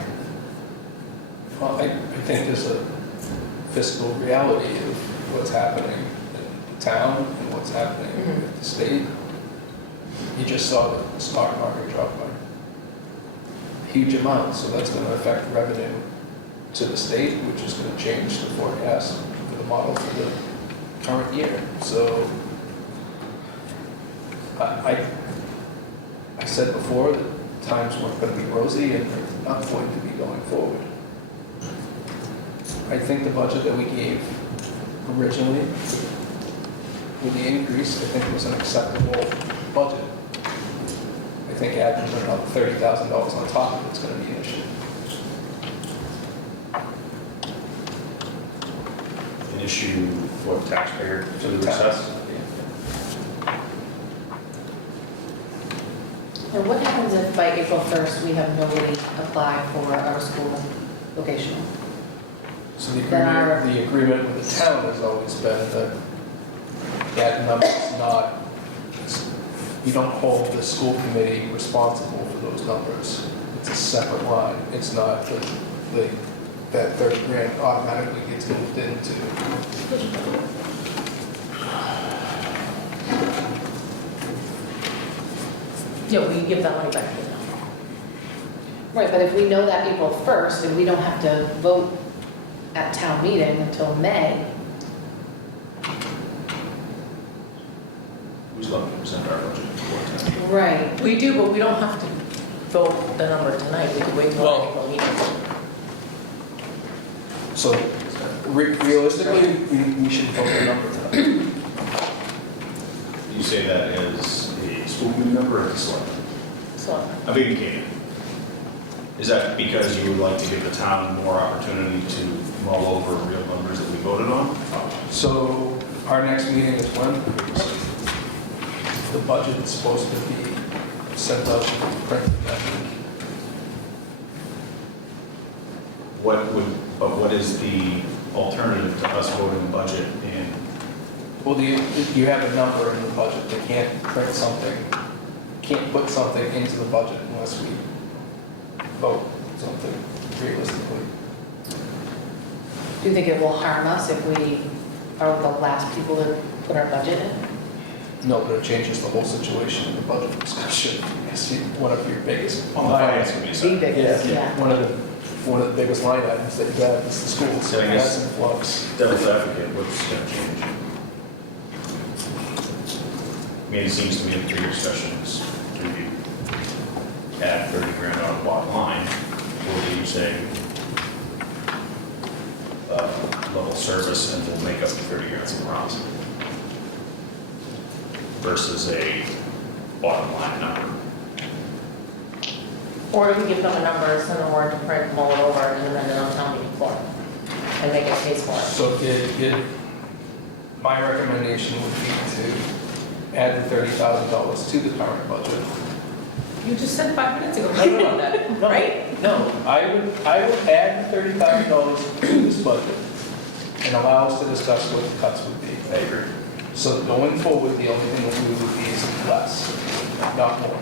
well, I think there's a fiscal reality of what's happening in town and what's happening at the state. You just saw the stock market drop by a huge amount, so that's going to affect revenue to the state, which is going to change the forecast for the model for the current year. So I said before that times weren't going to be rosy and they're not going to be going forward. I think the budget that we gave originally with the increase, I think it was an acceptable budget. I think adding another $30,000 on top of it's going to be an issue. An issue for the taxpayer to the assess. And what happens if by April 1st, we have nobody apply for our school vocational? So the agreement with the town has always been that number is not, you don't hold the school committee responsible for those numbers. It's a separate line. It's not that 30 grand automatically gets moved into. Yeah, we give that money back to them. Right, but if we know that April 1st, and we don't have to vote at town meeting until May, Who's looking to present our budget before 10? right, We do, but we don't have to vote the number tonight. We can wait till Well- our April meeting. So realistically, we should vote the number tonight. You say that as a school committee member or as a selectman? So, I mean, you can. Is that because you would like to give the town more opportunity to mull over real numbers that we voted on? So our next meeting is when? The budget is supposed to be sent out and printed that week. What is the alternative to us voting the budget in? Well, you have a number in the budget. They can't print something, can't put something into the budget unless we vote something realistically. do you think it will harm us if we are the last people to put our budget in? No, but it changes the whole situation in the budget discussion. Yes, one of your biggest. On the finance committee The side. biggest, yeah. One of the one of the biggest line items that you got is the schools. So I guess- That's in flux. Devil's advocate, what's going to change? I mean, it seems to me in previous sessions, do you add 30 grand on the bottom line, or do you say level service and we'll make up the 30 grand somewhere else? Versus a bottom line number. Or do we give them a number, send them a word to print, mull it over, and then they'll tell me floor, and make a case for it? So my recommendation would be to add the $30,000 to the current budget. You just said 5 minutes ago, you wrote that, right? No, I would add the $30,000 to this budget and allow us to discuss what the cuts would be. I agree. So going forward, the only thing that we would be is less, not more.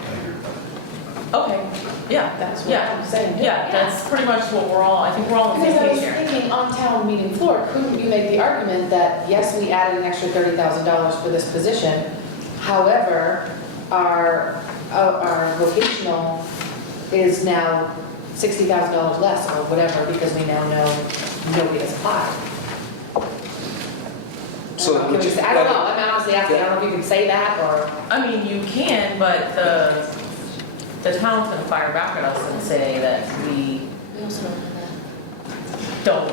Okay, yeah, That's what yeah, I'm saying. yeah, that's pretty much what we're all, I think we're all on the Because same I was page here. thinking on town meeting floor, couldn't you make the argument that, yes, we added an extra $30,000 for this position, however, our vocational is now $60,000 less or whatever, because we now know nobody has applied. So Can we say- I don't know, I'm honestly asking, I don't know if you can say that, or, I mean, you can, but the town's gonna fire back at us and say that we We also don't have that. don't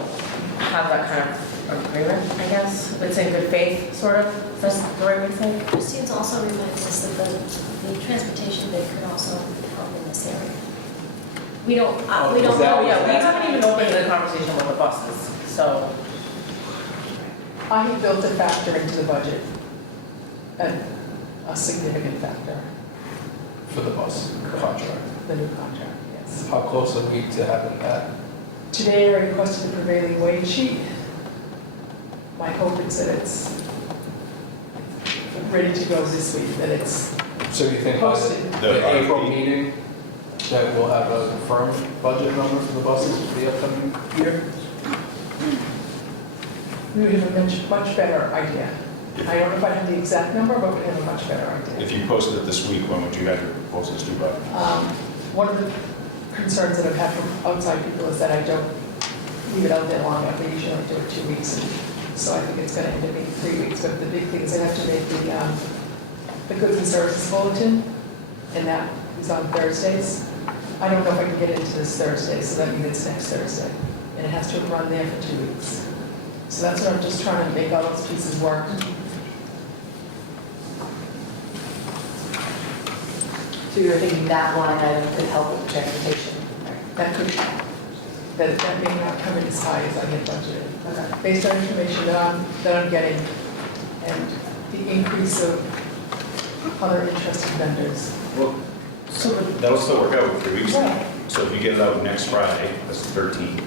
have that kind of agreement, I guess. It's in good faith, sort of, is that the right way to say it? Christine's also reminded us that the transportation bid could also help in this area. We don't Is know that- Oh, yeah, we haven't even opened the conversation with the buses, so. I have built a factor into the budget, a significant factor, For the bus contract. the new contract, yes. How close are we to having that? Today I requested the prevailing wage sheet. My hope is that it's ready to go this week, that it's So you think by posted. the April meeting, that we'll have a firm budget number for the buses for the upcoming year? We would have a much better idea. I don't know if I have the exact number, but we'd have a much better idea. If you posted it this week, when would you have your proposals due by? One of the concerns that I've had from outside people is that I don't leave it out there long enough. I usually only do it 2 weeks, and so I think it's going to end up being 3 weeks. But the big thing is I have to make the goods and services bulletin, and that is on Thursdays. I don't know if I can get it into this Thursday, so that means it's next Thursday. And it has to run there for 2 weeks. So that's what I'm just trying to make all those pieces work. so you're thinking that line item could help with transportation. That could, that may not come in as high as I had budgeted. Okay. Based on information that I'm getting and the increase of other interested vendors. Well, that'll still work out with 3 weeks. Right. So if you get it out next Friday, that's the 13th,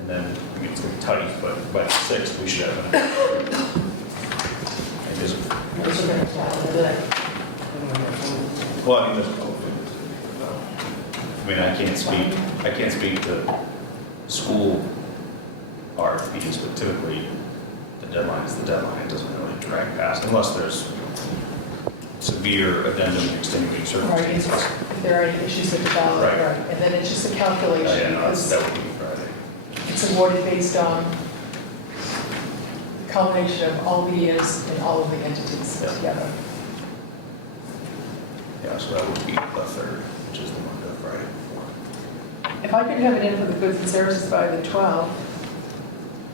and then, I mean, it's gonna be tight, but by the 6th, we should have it. It is. Those are going to Well, I mean, I can't speak to school RFPs, but typically, the deadline is the deadline, it doesn't really drag past, unless there's severe addendum extenuating Right, circumstances. if there are any issues with the ballot, Right. right. And then it's just a Oh, calculation yeah, no, because that would be Friday. it's awarded based on the culmination of all the years and all of the entities Yeah. together. Yeah, so that would be the 3rd, which is the Monday, Friday before. If I could have it in for the goods and services by the 12th,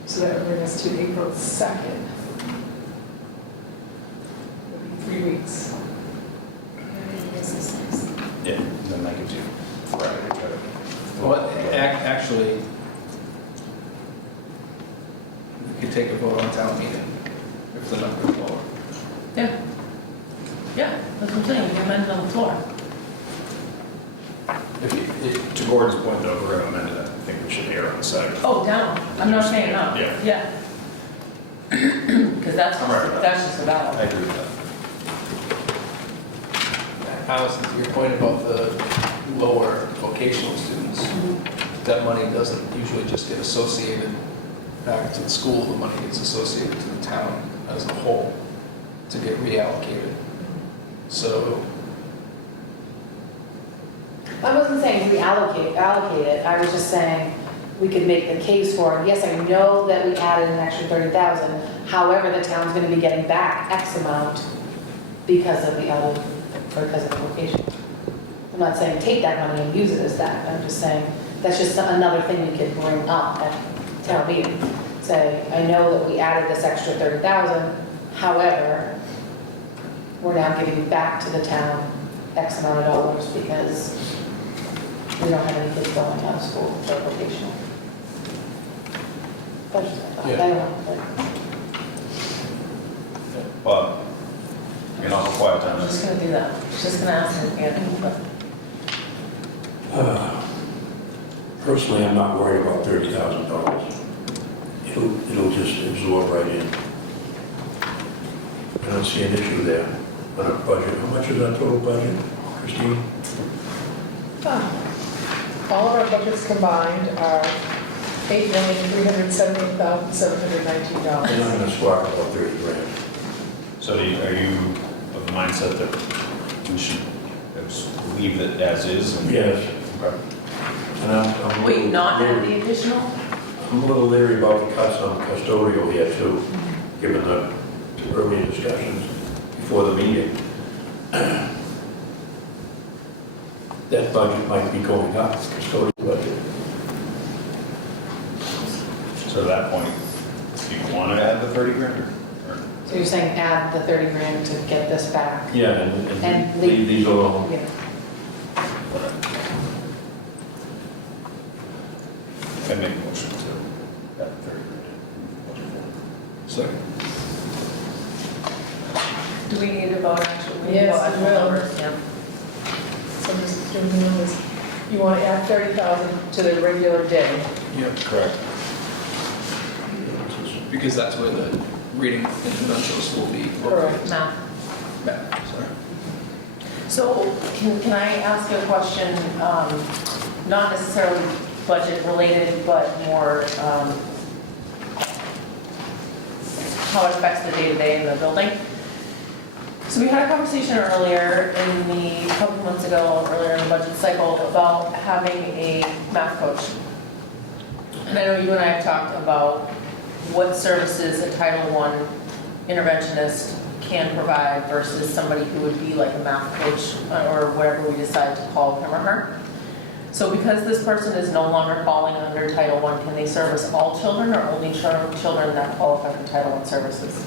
so that would bring us to April 2nd. It'd be 3 weeks. It is the 6th. Yeah, and then that gives you Friday to try to. Well, actually, we could take a vote on town meeting if the number is lower. Yeah. Yeah, that's what I'm saying, you amended on the floor. To Gordon's point, though, if we're gonna amend it, I think we should err on the side of. Oh, down, I'm not saying up. Yeah. Yeah. Because that's, I'm all right with that. that's just a I battle. agree with that. Allison, to your point about the lower vocational students, that money doesn't usually just get associated back to the school, the money gets associated to the town as a whole to get reallocated. So, I wasn't saying reallocate it, I was just saying, we could make the case for, yes, I know that we added an extra 30,000, however, the town's gonna be getting back X amount because of the location. I'm not saying take that money and use it as that, I'm just saying, that's just another thing we could bring up at town meeting. Say, I know that we added this extra 30,000, however, we're now giving back to the town X amount of dollars because we don't have any kids going out of school for vocational. But I don't know. But, you know, quiet I'm time. just gonna do that. Just gonna ask him again. Personally, I'm not worried about $30,000. It'll just absorb right in. I don't see an issue there on our budget. How much is our total budget, Christine? All of our budgets combined are $8,378,719. They're not gonna squawk about 30 grand. So are you of the mindset that we should just leave it as is? And- Yes. Okay. And I'm a Wait, little not add leery- the additional? I'm a little leery about the cuts on custodial here too, given the earlier discussions before the meeting. That budget might be going up, custodial budget. So at that point, do you want to add the 30 grand? Or- So you're saying add the 30 grand to get this back? Yeah, And and leave- leave these alone. Yeah. I make a motion to add 30 grand. Second. Do we need to vote actually? We need to Yes, vote we actual will. numbers, yeah. So just doing the numbers. You want to add 30,000 to the regular day. Yep, Correct. because that's where the reading interventionist will be located. Math. Math, sorry. So can I ask a question, not necessarily budget related, but more how it affects the day-to-day in the building? So we had a conversation earlier a couple months ago, earlier in the budget cycle, about having a math coach. And I know you and I have talked about what services a Title I interventionist can provide versus somebody who would be like a math coach or whatever we decide to call him or her. So because this person is no longer falling under Title I, can they service all children or only children that qualify for Title I services?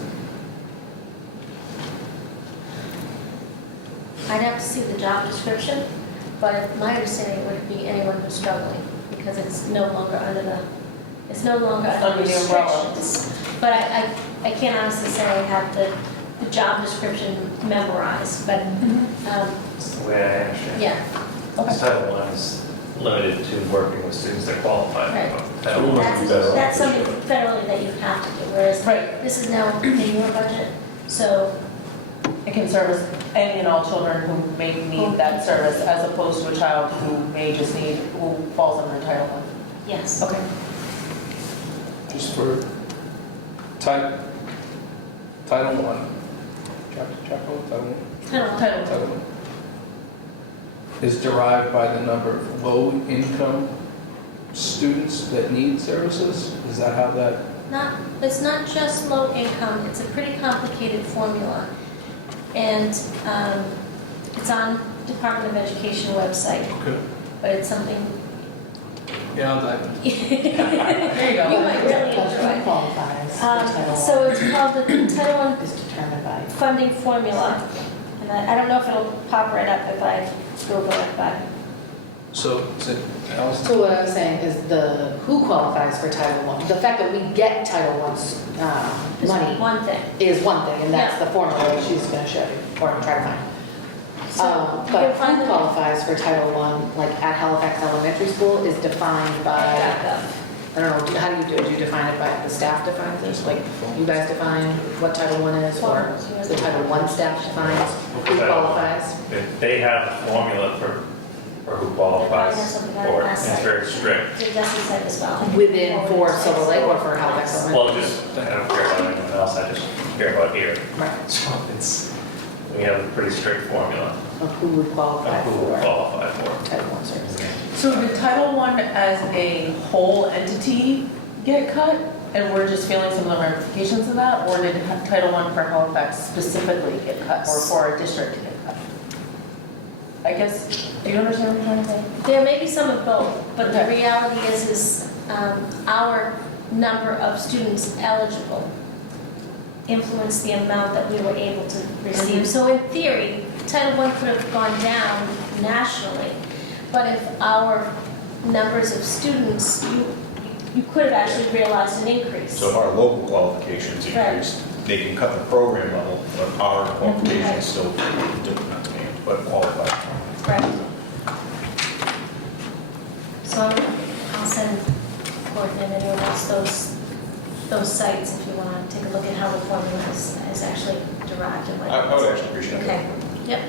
I'd have to see the job description, but my understanding would be anyone who's struggling, because it's no longer under the Under the umbrella. restrictions. But I can't honestly say I have the job description memorized, but, That's the way I understand it. yeah. This Title I is limited to working with students that qualify Right. for Title I. Might be better off That's this something way. federally that you have to do, whereas Right. this is now in your budget, so It can service any and all children who may need that service as opposed to a child who may just need, who falls under Title yes. I. Okay. Just for Title I, chapter one, Title Title I, Title Title I, is derived by the number of low-income students that need services? Is that how that? It's not just low income, it's a pretty complicated formula. And it's on Department of Education website, Okay. but it's something Yeah, I'll dive in. There you go. you might really Who enjoy. qualifies for Title I So it's called the Title I is determined by. funding formula. And I don't know if it'll pop right up if I Google it, but So, is it, Allison? So what I was saying is who qualifies for Title I, the fact that we get Title I's it's money one thing. is one thing, and that's Yeah. the formula that she's gonna show you, or try to find. So you But can find who the qualifies for Title I, like at Halifax Elementary School, is defined by, I don't know, how do you define it by, the staff defines it? Like, you guys define what Title I is, or the Title I staff defines who qualifies? They have a formula for who qualifies for it. It's very strict. It doesn't say the spelling. Within for Silver Lake or for Halifax Elementary? Well, just, I don't care about anyone else, I just care about here. Right. So we have a pretty strict formula Of who would of qualify who will for qualify for it. Title I services. So did Title I as a whole entity get cut? And we're just feeling some of the ramifications of that? Or did Title I for Halifax specifically get cut, or for a district to get cut? I guess, do you understand what I'm trying to say? There may be some of both, but the Okay. reality is our number of students eligible influenced the amount that we were able to receive. So in theory, Title I could have gone down nationally, but if our numbers of students, you could have actually realized an increase. So if our local qualifications increased, they can cut the program level, but our qualifications still, not named, but qualified. Correct. So I'll send Courtney and anyone else those sites if you want to take a look at how the formula is actually derived and what. I would actually appreciate Okay, that. yep.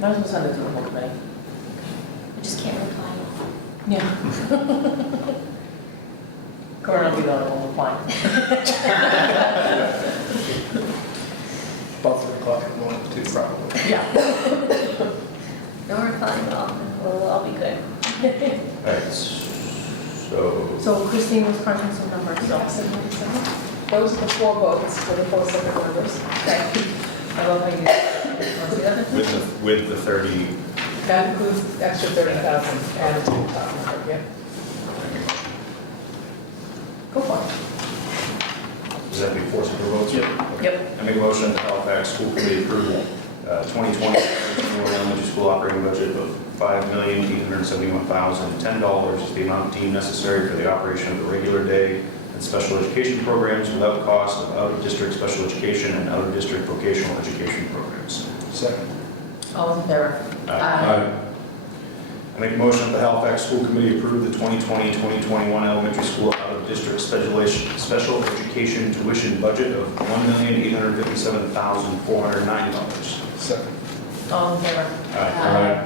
Might as well send it to the whole committee. I just can't reply. Yeah. Corinne will be the only one replying. About 3 o'clock in the morning too, probably. Yeah. No replying at all. We'll all be good. Alright, so, So Christine was crunching some numbers, so. Those are the 4 votes for the 4 separate members. Okay. I love how you, want to see that? with the 30, That includes extra 30,000 added to the top number, yeah. Go for it. does that be 4 separate votes? Yep. I make a motion that Halifax School Committee approve 2020 elementary school operating budget of $5,871,010 is the amount deemed necessary for the operation of the regular day and special education programs without cost of out-of-district special education and out-of-district vocational education programs. Second. All in favor? I make a motion that the Halifax School Committee approve the 2020-2021 elementary school out-of-district special education tuition budget of $1,857,490. Second. All in favor? Aye.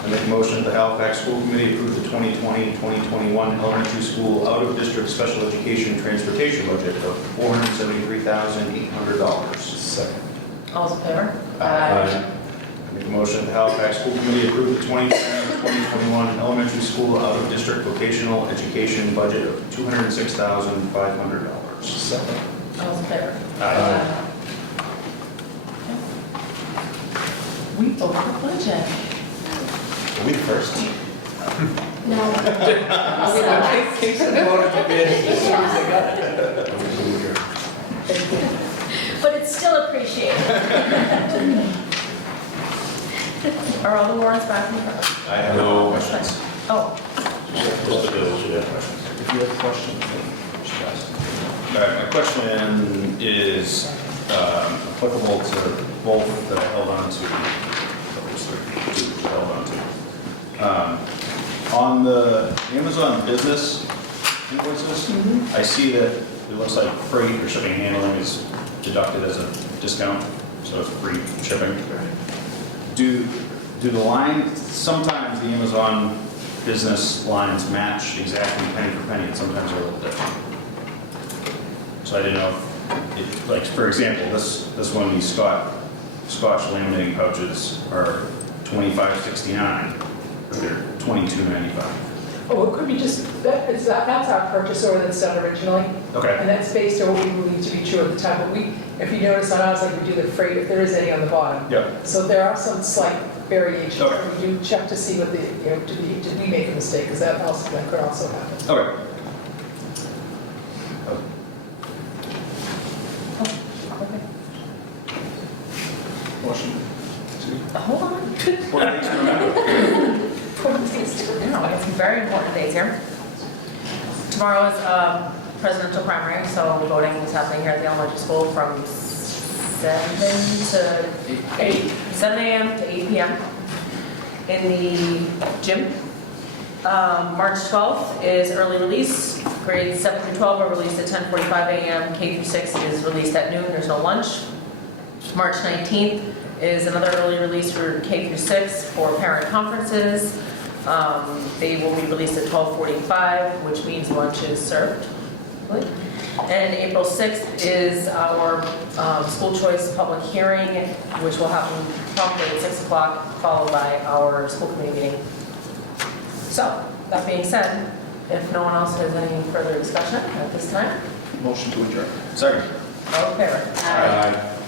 I make a motion that the Halifax School Committee approve the 2020-2021 elementary school out-of-district special education transportation budget of $473,800. Second. All in favor? I make a motion that the Halifax School Committee approve the 2020-2021 elementary school out-of-district vocational education budget of $206,500. Second. All in favor? Aye. We over the budget. Are we first? No. Takes a vote to bid as soon as they got it. But it's still appreciated. Are all the warrants back in front? I have no questions. Oh, Just the bills, you have questions. If you have a question, just ask. All right, my question is applicable to both that I held on to. Those two that I held on to. On the Amazon business invoices, I see that it looks like freight or shipping and handling is deducted as a discount, so it's free shipping. Do the lines, sometimes the Amazon business lines match exactly penny for penny, and sometimes they're a little different. So I didn't know if, like, for example, this one, these Scotch laminating pouches are $25.69, but they're $22.95. Oh, it could be just, that's our purchase order that's done originally. Okay. And that's based on what we believe to be true at the time. But if you notice on ours, like we do the freight, if there is any on the bottom. Yep. So there are some slight variations. Okay. We do check to see what the, did we make a mistake? Because that could also happen. Okay. Motion to hold on. Important things to remember. Important things to do. I got some very important days here. Tomorrow is presidential primary, so voting is happening here at the elementary school from 7 to 8, 7 a.m. to 8 p.m. in the gym. March 12th is early release. Grades 7 through 12 are released at 10:45 a.m. K through 6 is released at noon. There's no lunch. March 19th is another early release for K through 6 for parent conferences. They will be released at 12:45, which means lunch is served. And April 6th is our school choice public hearing, which will happen promptly at 6 o'clock, followed by our school committee meeting. So, that being said, if no one else has any further discussion at this time, Motion to adjourn. Second. all in favor? Aye. Aye.